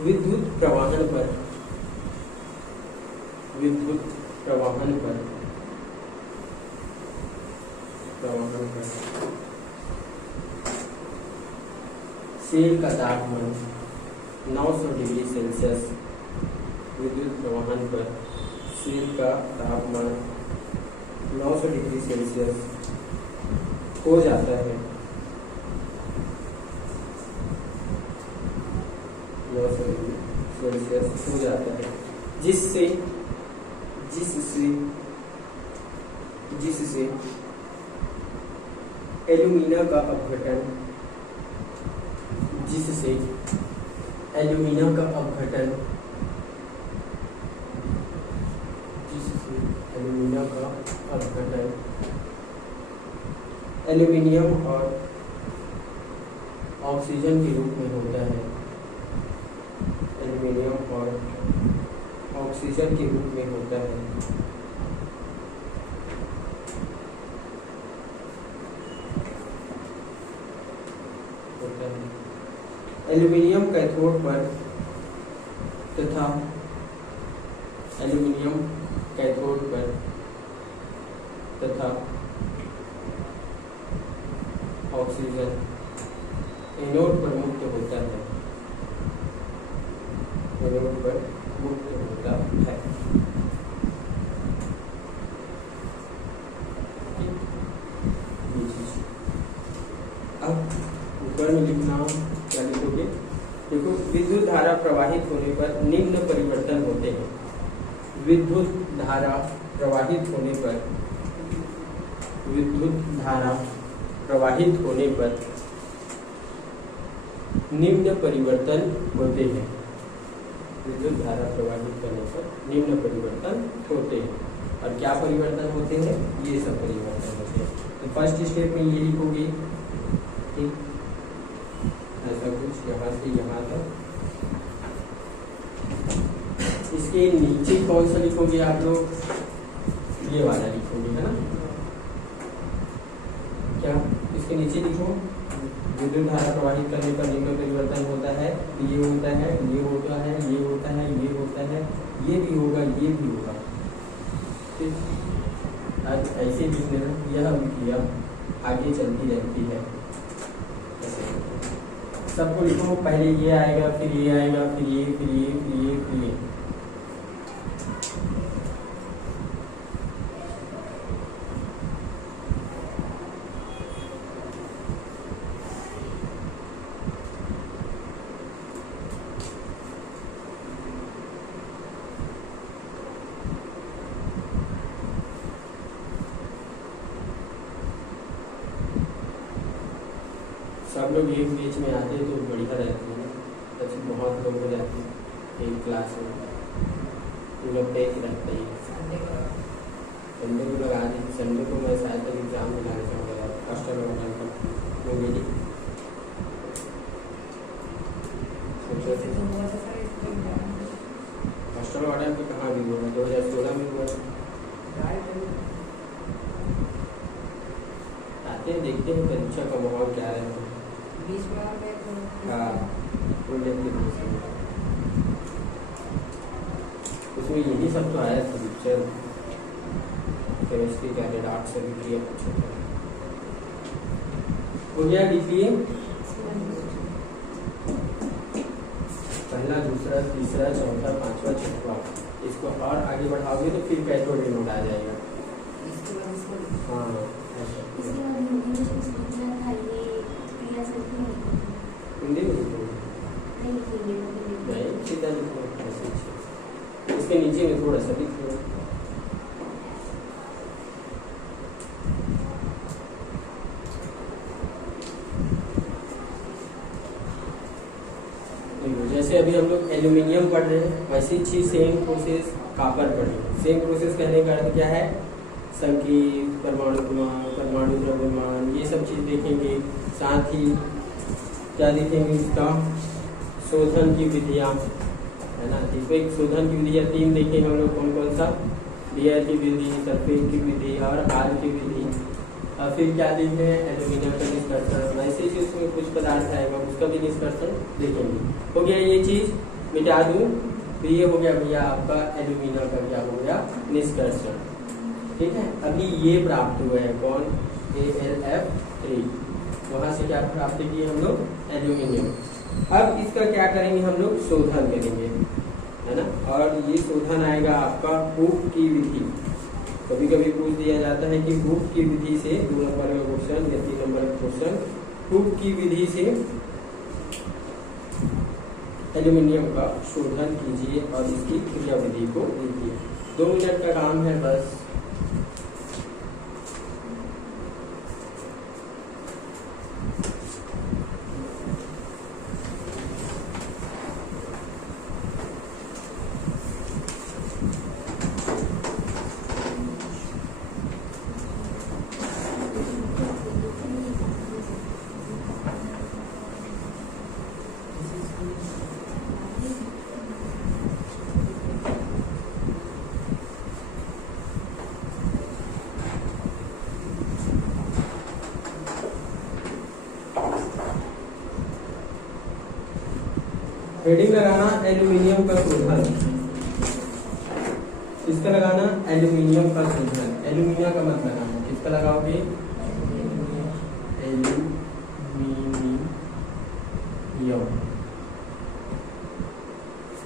विद्युत प्रवाहन पर सेल का तापमान 900 डिग्री सेल्सियस, विद्युत प्रवाहन पर सेल का तापमान 900 डिग्री सेल्सियस हो जाता है। सेल्सियस हो जाता है, जिससे एल्यूमिना का अपघटन एल्यूमिनियम और ऑक्सीजन के रूप में होता है। एल्यूमिनियम और ऑक्सीजन के रूप में होता है। एल्यूमिनियम कैथोड पर तथा ऑक्सीजन एनोड पर मुक्त होता है। अब ऊपर में लिखना क्या लिखोगे? देखो, विद्युत धारा प्रवाहित होने पर निम्न परिवर्तन होते हैं। विद्युत धारा प्रवाहित होने पर निम्न परिवर्तन होते हैं। विद्युत धारा प्रवाहित करने पर निम्न परिवर्तन होते हैं। और क्या परिवर्तन होते हैं? ये सब परिवर्तन होते हैं। तो फर्स्ट स्टेप में ये लिखोगे, ठीक, ऐसा कुछ यहाँ से यहाँ तक। इसके नीचे कौन सा लिखोगे आप लोग? ये वाला लिखोगे, है ना? क्या इसके नीचे लिखो, विद्युत धारा प्रवाहित करने पर निम्न परिवर्तन होता है। ये होता है, ये होता है, ये होता है, ये होता है, ये भी होगा, ये भी होगा। ठीक, आज ऐसे लिखने में यह विक्रिया आगे चलती रहती है। सबको लिखो, पहले ये आएगा, फिर ये आएगा, फिर ये, फिर ये, फिर ये, फिर ये। सब लोग एक बीच में आते हैं तो बढ़िया रहती है। अच्छी बहुत लोग हो जाते हैं एक क्लास में, तो लोग पेज रहते हैं। संडे को लगा दी, संडे को मैं शायद तक एग्जाम में लाना चाहूँगा हॉस्टल वॉटल का वो मेरी हॉस्टल वॉटल पे कहाँ भी हुआ? 2016 में हुआ। आते हैं, देखते हैं परीक्षा का माहौल क्या रहता है। हाँ, उसमें यही सब तो आया था, पिक्चर केमिस्ट्री का डार्ट से भी क्लियर पूछा था। हो गया, लिखिए पहला, दूसरा, तीसरा, चौथा, पांचवा, छठवा। इसको और आगे बढ़ाओगे तो फिर कैथोड एनोड आ जाएगा। हाँ, हिंदी में लिखो, नहीं सीधा लिखो ऐसे। इसके नीचे में थोड़ा सा लिखो। जैसे अभी हम लोग एल्यूमिनियम पढ़ रहे हैं, वैसी चीज सेम प्रोसेस कापर पढ़ेंगे। सेम प्रोसेस कहने का अर्थ क्या है? संकेत, परमाणु द्रव्यमान, ये सब चीज देखेंगे। साथ ही क्या देखेंगे? इसका शोधन की विधियाँ, है ना? इसमें शोधन की विधियाँ 3 देखेंगे हम लोग। कौन कौन सा? बियर की विधि, सल्फेट की विधि और हाल की विधि। और फिर क्या देखेंगे? एल्यूमिनियम का निष्कर्षण। वैसे ही उसमें कुछ पदार्थ आएगा, उसका भी निष्कर्षण देखेंगे। हो गया ये चीज, मिटा दूं तो ये हो गया भैया आपका एल्यूमिनियम का क्या हो गया? निष्कर्षण। ठीक है, अभी ये प्राप्त हुआ है कौन? AlF3। वहां से क्या प्राप्त किए हम लोग? एल्यूमिनियम। अब इसका क्या करेंगे हम लोग? शोधन करेंगे, है ना? और ये शोधन आएगा आपका हुक की विधि। कभी कभी पूछ दिया जाता है कि हुक की विधि से 2 नंबर का क्वेश्चन या 3 नंबर का क्वेश्चन, हुक की विधि से एल्यूमिनियम का शोधन कीजिए और इसकी क्रियाविधि को देखिए। 2 मिनट का काम है बस। हेडिंग लगाना एल्यूमिनियम का शोधन, किसका लगाना? एल्यूमिनियम का शोधन। एल्यूमिनियम का मत लगाना, किसका लगाओगे? एल्यूमिनियम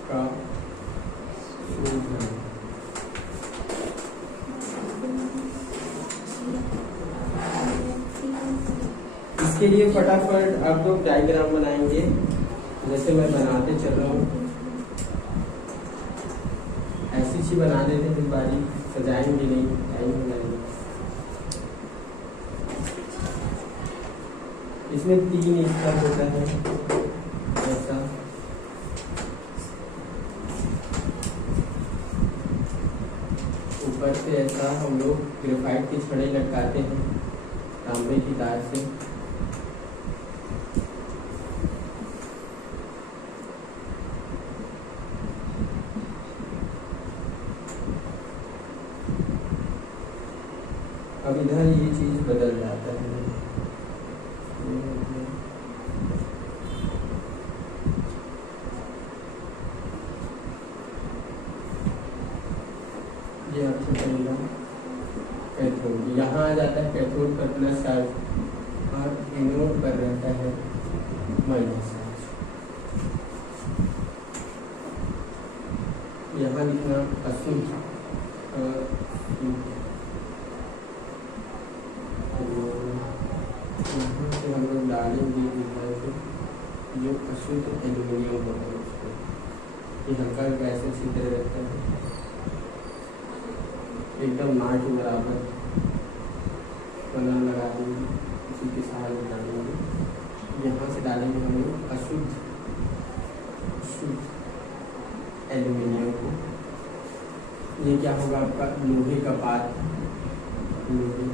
का शोधन। इसके लिए फटाफट आप लोग डायग्राम बनाएंगे, जैसे मैं बनाते चल रहा हूँ। ऐसी चीज बना लेते हैं, बारी सजाएंगे नहीं, टाइम हो जाएगा। इसमें 3 स्तर होता है ऐसा। ऊपर से ऐसा हम लोग ग्रेफाइट की छड़ी लटकाते हैं तांबे की तार से। अब इधर ये चीज बदल जाता है। ये आपसे पहला कैथोड, यहाँ आ जाता है कैथोड पर प्लस चार्ज और एनोड पर रहता है माइनस चार्ज। यहाँ लिखना अशुद्ध और यहाँ से हम लोग डालेंगे जो अशुद्ध एल्यूमिनियम होता है उसको। ये हल्का कैसे अच्छी तरह रहता है, एकदम ना के बराबर कलर लगा देंगे, उसी के साथ डालेंगे। यहाँ से डालेंगे हम लोग अशुद्ध एल्यूमिनियम को। ये क्या होगा आपका? लोहे का पात्र, लोहे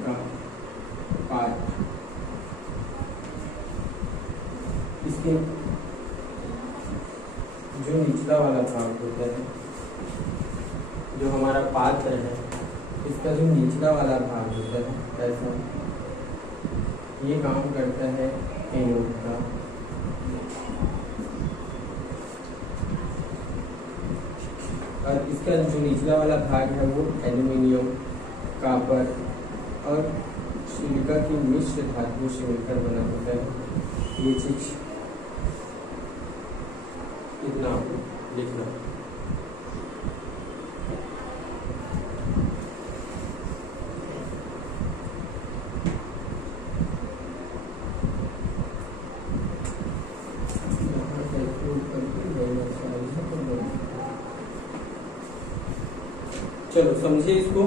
का पात्र। इसके जो निचला वाला भाग होता है, जो हमारा पात्र है, इसका जो निचला वाला भाग होता है ऐसा, ये काम करता है एनोड का। और इसका जो निचला वाला भाग है वो एल्यूमिनियम, कॉपर और सिलिका की मिश्र धातुओं से मिलकर बना होता है। ये चीज इतना लिखना। चलो समझिए, इसको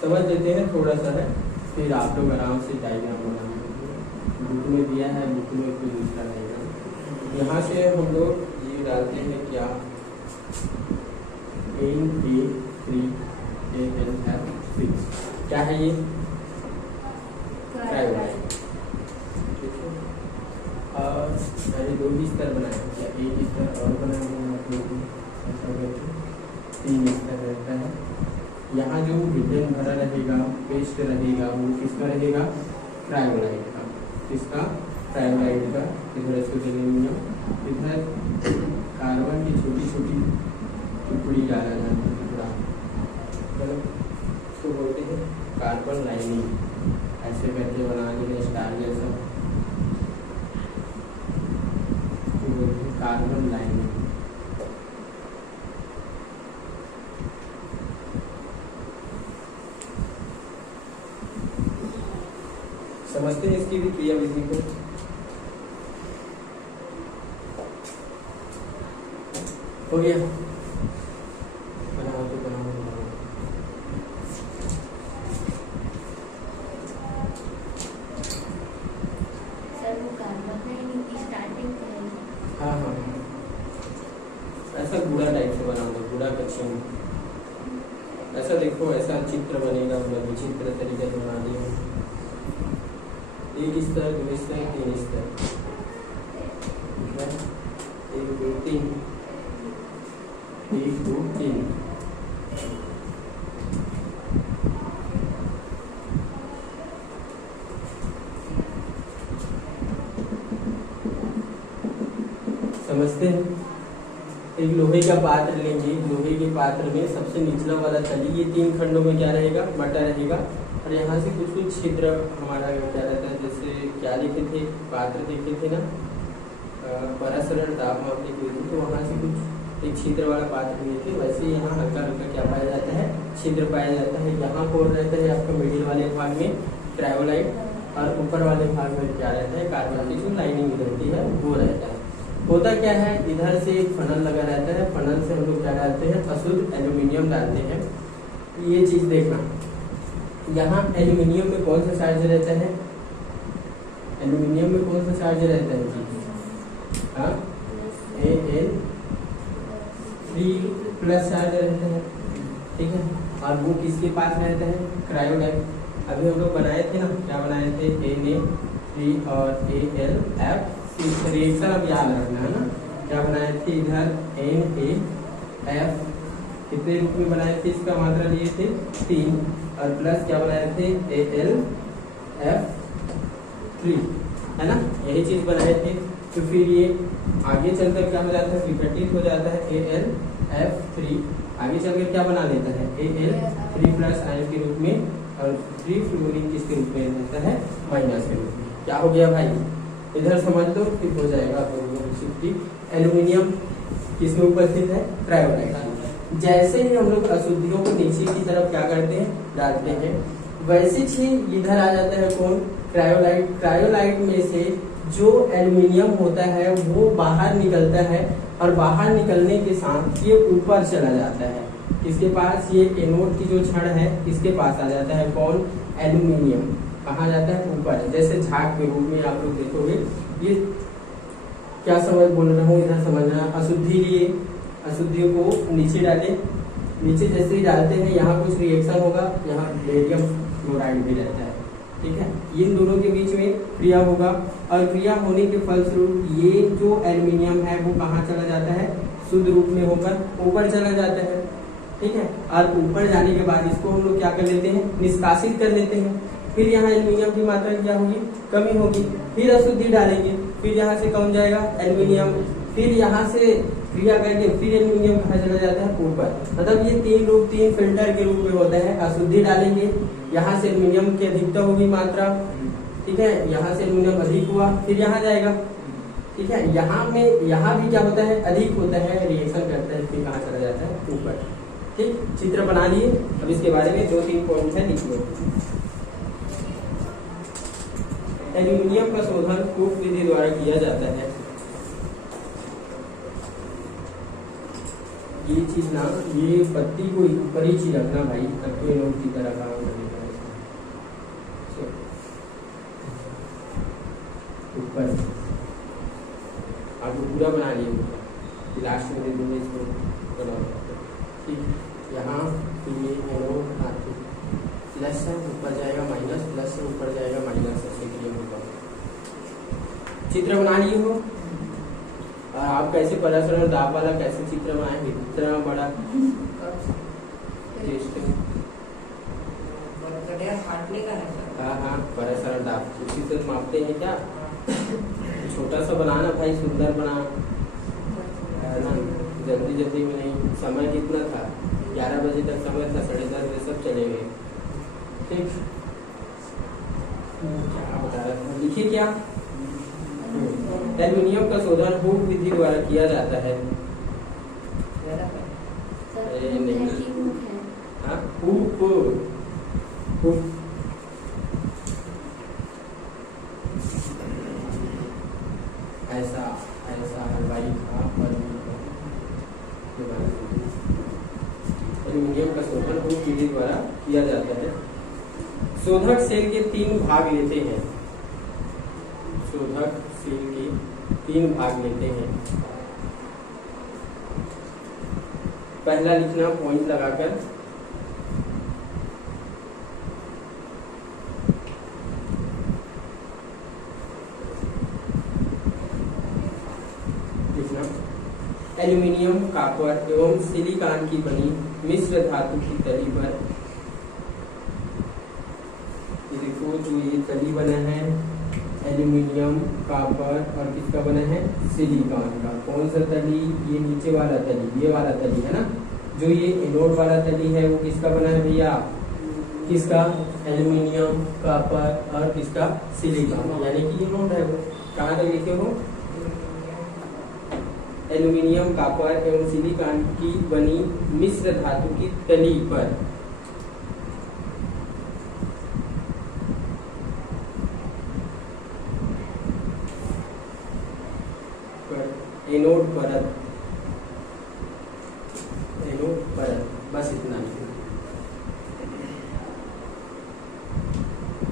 समझ लेते हैं थोड़ा सा है, फिर आप लोग आराम से डायग्राम बनाएंगे। बुक में दिया है, बुक में कोई दूसरा रहेगा। यहाँ से हम लोग ये डालते हैं क्या? Na3AlF6 क्या है ये? क्रायोलाइट। ठीक है, और मैंने 2 स्तर बनाए, क्या 1 स्तर और बनाएंगे आप लोग? ऐसा करके 3 स्तर रहता है। यहाँ जो विटन भरा रहेगा, पेस्ट रहेगा, वो किसका रहेगा? क्रायोलाइट का। किसका? क्रायोलाइट का। इधर एल्यूमिनियम, इधर कार्बन की छोटी छोटी टुकड़ी डाला जाता है, टुकड़ा, उसको बोलते हैं कार्बन लाइनिंग। ऐसे करके बना देंगे स्टार जैसा, उसको बोलते हैं कार्बन लाइनिंग। समझते हैं इसकी भी क्रियाविधि को? हो गया, बनाओ तो बनाओ बनाओ। सर वो कार्बन है इनकी स्टार्टिंग है। हाँ हाँ हाँ। ऐसा गुड़ा टाइप से बना दो, गुड़ा कच्ची में ऐसा देखो, ऐसा चित्र बनेगा, मतलब विचित्र तरीके से बना दिया। एक इस तरह, दो इस तरह, तीन इस तरह, ठीक है? एक दो तीन, एक दो तीन। समझते हैं? एक लोहे का पात्र लेंगे, लोहे के पात्र में सबसे निचला वाला तली, ये 3 खंडों में क्या रहेगा, बटा रहेगा। और यहाँ से कुछ कुछ छिद्र हमारा क्या रहता है, जैसे क्या देखे थे, पात्र देखे थे ना, परासरण दाब मापने के लिए, तो वहाँ से कुछ एक छिद्र वाला पात्र लिए थे। वैसे यहाँ हल्का हल्का क्या पाया जाता है, छिद्र पाया जाता है। यहाँ कौन रहता है आपका मिडिल वाले भाग में क्रायोलाइट, और ऊपर वाले भाग में क्या रहता है, कार्बन की जो लाइनिंग रहती है वो रहता है। होता क्या है, इधर से एक फनल लगा रहता है, फनल से हम लोग क्या डालते हैं, अशुद्ध एल्यूमिनियम डालते हैं। ये चीज देखना, यहाँ एल्यूमिनियम में कौन सा चार्ज रहता है, एल्यूमिनियम में कौन सा चार्ज रहता है जी, हाँ, Al3+ चार्ज रहता है, ठीक है। और वो किसके पास रहता है, क्रायोलाइट। अभी हम लोग बनाए थे ना, क्या बनाए थे, Na3 और Al रिएक्शन अब याद रखना है ना, क्या बनाए थे इधर NaF, कितने रूप में बनाए थे, इसका मात्रा लिए थे 3, और प्लस क्या बनाए थे AlF3, है ना, यही चीज बनाए थे। तो फिर ये आगे चलकर क्या हो जाता है, विघटित हो जाता है AlF3, आगे चलकर क्या बना लेता है Al3+ आयन के रूप में, और 3 फ्लोरीन किसके रूप में रहता है, माइनस के रूप में। क्या हो गया भाई, इधर समझ लो, फिर हो जाएगा। तो एल्यूमिनियम किसमें उपस्थित है, क्रायोलाइट। जैसे ही हम लोग अशुद्धियों को नीचे की तरफ क्या करते हैं, डालते हैं, वैसे ही इधर आ जाता है कौन, क्रायोलाइट। क्रायोलाइट में से जो एल्यूमिनियम होता है वो बाहर निकलता है, और बाहर निकलने के साथ ये ऊपर चला जाता है, किसके पास, ये एनोड की जो छड़ है इसके पास आ जाता है, कौन, एल्यूमिनियम। कहाँ जाता है, ऊपर, जैसे झाग के रूप में आप लोग देखोगे। ये क्या समझ बोल रहा हूँ, इधर समझना, अशुद्धि लिए, अशुद्धियों को नीचे डाले, नीचे जैसे ही डालते हैं यहाँ कुछ रिएक्शन होगा, यहाँ बेरियम क्लोराइड भी रहता है, ठीक है। इन दोनों के बीच में क्रिया होगा, और क्रिया होने के फलस्वरूप ये जो एल्यूमिनियम है वो कहाँ चला जाता है, शुद्ध रूप में होकर ऊपर चला जाता है, ठीक है। और ऊपर जाने के बाद इसको हम लोग क्या कर लेते हैं, निष्कासित कर लेते हैं। फिर यहाँ एल्यूमिनियम की मात्रा क्या होगी, कमी होगी, फिर अशुद्धि डालेंगे, फिर यहाँ से कौन जाएगा, एल्यूमिनियम, फिर यहाँ से क्रिया करके फिर एल्यूमिनियम कहाँ चला जाता है, ऊपर। मतलब ये 3 रूप, 3 फिल्टर के रूप में होता है। अशुद्धि डालेंगे, यहाँ से एल्यूमिनियम की अधिकता होगी मात्रा, ठीक है, यहाँ से एल्यूमिनियम अधिक हुआ, फिर यहाँ जाएगा, ठीक है। यहाँ भी क्या होता है, अधिक होता है, रिएक्शन करता है, फिर कहाँ चला जाता है, ऊपर। ठीक, चित्र बना लिए। अब इसके बारे में 2-3 पॉइंट है, लिख लो। एल्यूमिनियम का शोधन कूप विधि द्वारा किया जाता है। ये चीज ना, ये पत्ती को ऊपर ही चीज रखना भाई, तब तो एनोड की तरह काम करेगा। ऊपर आपको पूरा बना लिए, लास्ट में दे दूंगा इसको बनाओ, ठीक। यहाँ ये एनोड प्लस है, ऊपर जाएगा माइनस, प्लस से ऊपर जाएगा माइनस, ऐसे के लिए होगा। चित्र बना लिए हो, आप कैसे परासरण दाब वाला कैसे चित्र बनाएंगे, इतना बड़ा हाँ, परासरण दाब उसी से मापते हैं क्या, छोटा सा बनाना भाई, सुंदर बना ना, जल्दी जल्दी में नहीं। समय कितना था, 11 बजे तक समय था, 10:30 बजे सब चले गए, ठीक। क्या बता रहा था, लिखिए क्या, एल्यूमिनियम का शोधन हूप विधि द्वारा किया जाता है। हाँ, हूप ऐसा हलवाई था, एल्यूमिनियम का शोधन उप पीढ़ी द्वारा किया जाता है। शोधक सेल के 3 भाग लेते हैं। शोधक सेल के 3 भाग लेते हैं। पहला लिखना पॉइंट लगाकर, एल्यूमिनियम, कॉपर एवं सिलिकॉन की बनी मिश्र धातु की तली पर, देखो जो ये तली बना है एल्यूमिनियम, कॉपर और किसका बना है, सिलिकॉन का। कौन सा तली, ये नीचे वाला तली, ये वाला तली है ना। जो ये एनोड वाला तली है वो किसका बना है भैया, किसका, एल्यूमिनियम, कॉपर और किसका, सिलिकॉन, यानी कि एनोड है वो। कहाँ तक लिखे हो, एल्यूमिनियम, कॉपर एवं सिलिकॉन की बनी मिश्र धातु की तली पर एनोड परत, एनोड परत, बस इतना ही।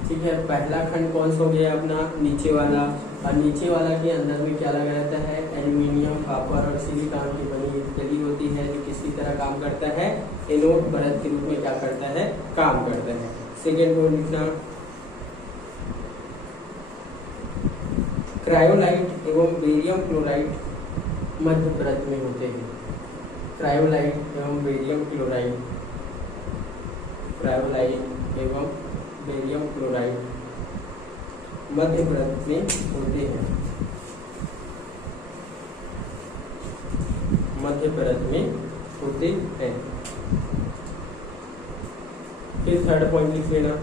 ठीक है, पहला खंड कौन सा हो गया अपना, नीचे वाला। और नीचे वाला के अंदर में क्या लगा रहता है, एल्यूमिनियम, कॉपर और सिलिकॉन की बनी एक तली होती है जो किसकी तरह काम करता है, एनोड परत के रूप में क्या करता है, काम करता है। सेकेंड को लिखना, क्रायोलाइट एवं बेरियम क्लोराइड मध्य परत में होते हैं। क्रायोलाइट एवं बेरियम क्लोराइड, क्रायोलाइट एवं बेरियम क्लोराइड मध्य परत में होते हैं, मध्य परत में होते हैं। फिर थर्ड पॉइंट लिख लेना,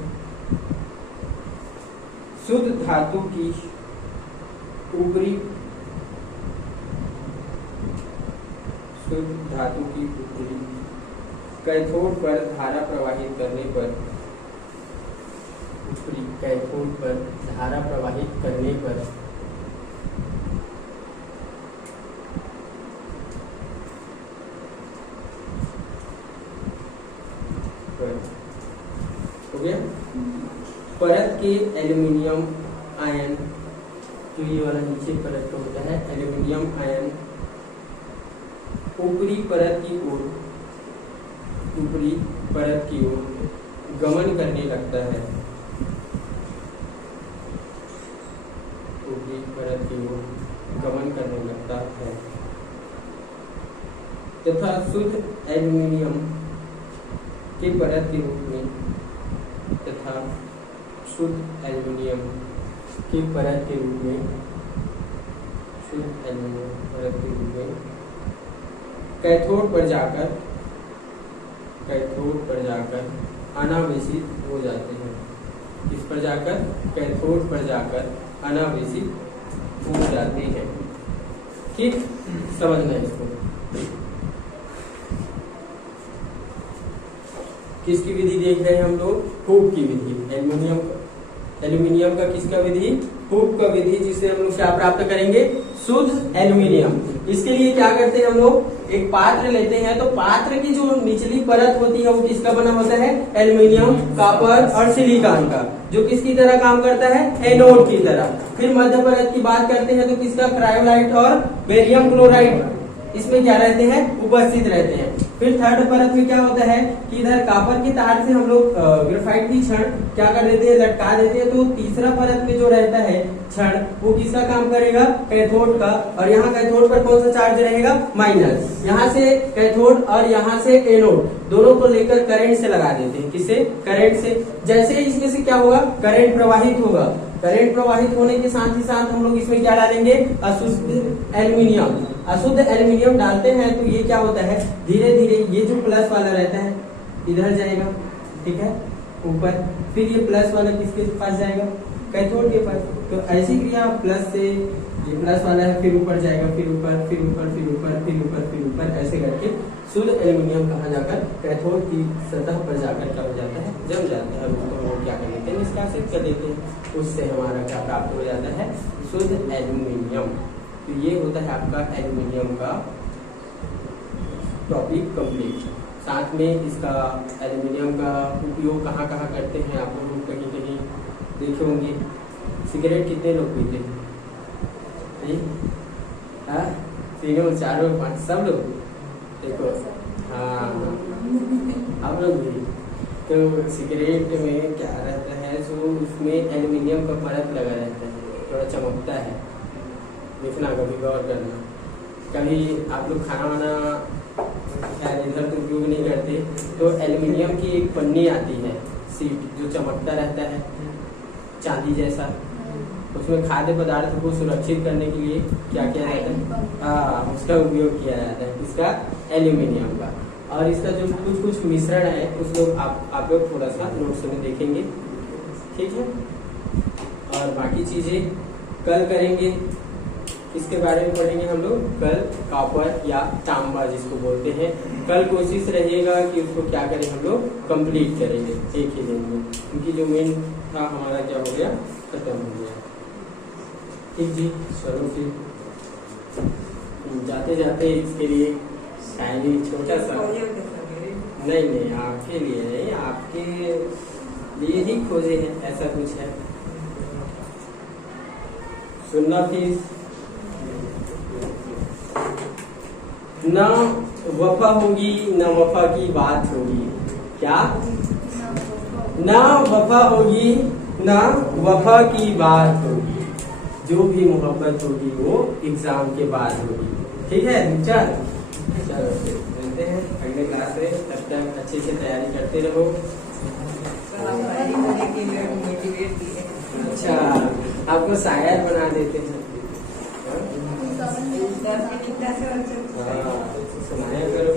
शुद्ध धातु की ऊपरी, शुद्ध धातु की ऊपरी कैथोड पर धारा प्रवाहित करने पर, ऊपरी कैथोड पर धारा प्रवाहित करने पर हो गया, परत के एल्यूमिनियम आयन, जो ये वाला नीचे परत का होता है, एल्यूमिनियम आयन ऊपरी परत की ओर, ऊपरी परत की ओर गमन करने लगता है, ऊपरी परत की ओर गमन करने लगता है तथा शुद्ध एल्यूमिनियम के परत के रूप में, तथा शुद्ध एल्यूमिनियम के परत के रूप में, शुद्ध एल्यूमिनियम परत के रूप में कैथोड पर जाकर, कैथोड पर जाकर अनावेशित हो जाते हैं। किस पर जाकर, कैथोड पर जाकर अनावेशित हो जाते हैं। ठीक, समझना इसको। किसकी विधि देख रहे हैं हम लोग, हूप की विधि। एल्यूमिनियम का किसका विधि, हूप का विधि, जिससे हम लोग क्या प्राप्त करेंगे, शुद्ध एल्यूमिनियम। इसके लिए क्या करते हैं हम लोग, एक पात्र लेते हैं, तो पात्र की जो निचली परत होती है वो किसका बना होता है, एल्यूमिनियम, कॉपर और सिलिकॉन का, जो किसकी तरह काम करता है, एनोड की तरह। फिर मध्य परत की बात करते हैं तो किसका, क्रायोलाइट और बेरियम क्लोराइड इसमें क्या रहते हैं, उपस्थित रहते हैं। फिर थर्ड परत में क्या होता है कि इधर कॉपर की तार से हम लोग ग्रेफाइट की छड़ क्या कर देते हैं, लटका देते हैं। तो तीसरा परत में जो रहता है छड़, वो किसका काम करेगा, कैथोड का। और यहाँ कैथोड पर कौन सा चार्ज रहेगा, माइनस। यहाँ से कैथोड और यहाँ से एनोड दोनों को लेकर करंट से लगा देते हैं। किससे, करंट से। जैसे ही इसमें से क्या होगा, करंट प्रवाहित होगा। करंट प्रवाहित होने के साथ ही साथ हम लोग इसमें क्या डालेंगे, अशुद्ध एल्यूमिनियम। अशुद्ध एल्यूमिनियम डालते हैं तो ये क्या होता है, धीरे धीरे ये जो प्लस वाला रहता है इधर जाएगा, ठीक है, ऊपर। फिर ये प्लस वाला किसके पास जाएगा, कैथोड के पास। तो ऐसी क्रिया प्लस से, ये प्लस वाला है, फिर ऊपर जाएगा, फिर ऊपर, फिर ऊपर, फिर ऊपर, फिर ऊपर, फिर ऊपर, ऐसे करके शुद्ध एल्यूमिनियम कहाँ जाकर, कैथोड की सतह पर जाकर क्या हो जाता है, जम जाता है। उसको हम लोग क्या कर देते हैं, निष्कासित कर देते हैं। उससे हमारा क्या प्राप्त हो जाता है, शुद्ध एल्यूमिनियम। तो ये होता है आपका एल्यूमिनियम का टॉपिक कंप्लीट। साथ में इसका एल्युमिनियम का उपयोग कहाँ कहाँ करते हैं आप लोग कहीं कहीं देखे होंगे। सिगरेट कितने लोग पीते हैं? हाँ, तीनों चारों पांच सब लोग देखो। हाँ, आप लोग भी। तो सिगरेट में क्या रहता है, जो उसमें एल्युमिनियम का परत लगा रहता है, थोड़ा चमकता है। देखना, कभी गौर करना। कभी आप लोग खाना वाना शायद इधर तो उपयोग नहीं करते, तो एल्युमिनियम की एक पन्नी आती है, सीट, जो चमकता रहता है चांदी जैसा। उसमें खाद्य पदार्थ को सुरक्षित करने के लिए क्या किया जाता है? हाँ, उसका उपयोग किया जाता है, इसका एल्यूमिनियम का। और इसका जो कुछ मिश्रण है उस लोग आप लोग थोड़ा सा नोट्स में देखेंगे, ठीक है। और बाकी चीजें कल करेंगे, इसके बारे में पढ़ेंगे हम लोग कल। कॉपर या तांबा जिसको बोलते हैं, कल कोशिश रहिएगा कि उसको क्या करें हम लोग कंप्लीट करेंगे एक ही दिन में, क्योंकि जो मेन था हमारा क्या हो गया, खत्म हो गया। ठीक जी, चलो फिर जाते जाते इसके लिए शायरी छोटा सा, नहीं आपके लिए नहीं, आपके लिए ही खोजे हैं, ऐसा कुछ है। सुनना फिर। ना वफा होगी ना वफा की बात होगी, क्या? ना वफा होगी ना वफा की बात होगी, जो भी मोहब्बत होगी वो एग्जाम के बाद होगी। ठीक है, चलो मिलते हैं अगले क्लास में। तब तक अच्छे से तैयारी करते रहो। अच्छा, आपको शायर बना देते हैं। हाँ, सुनाया करो।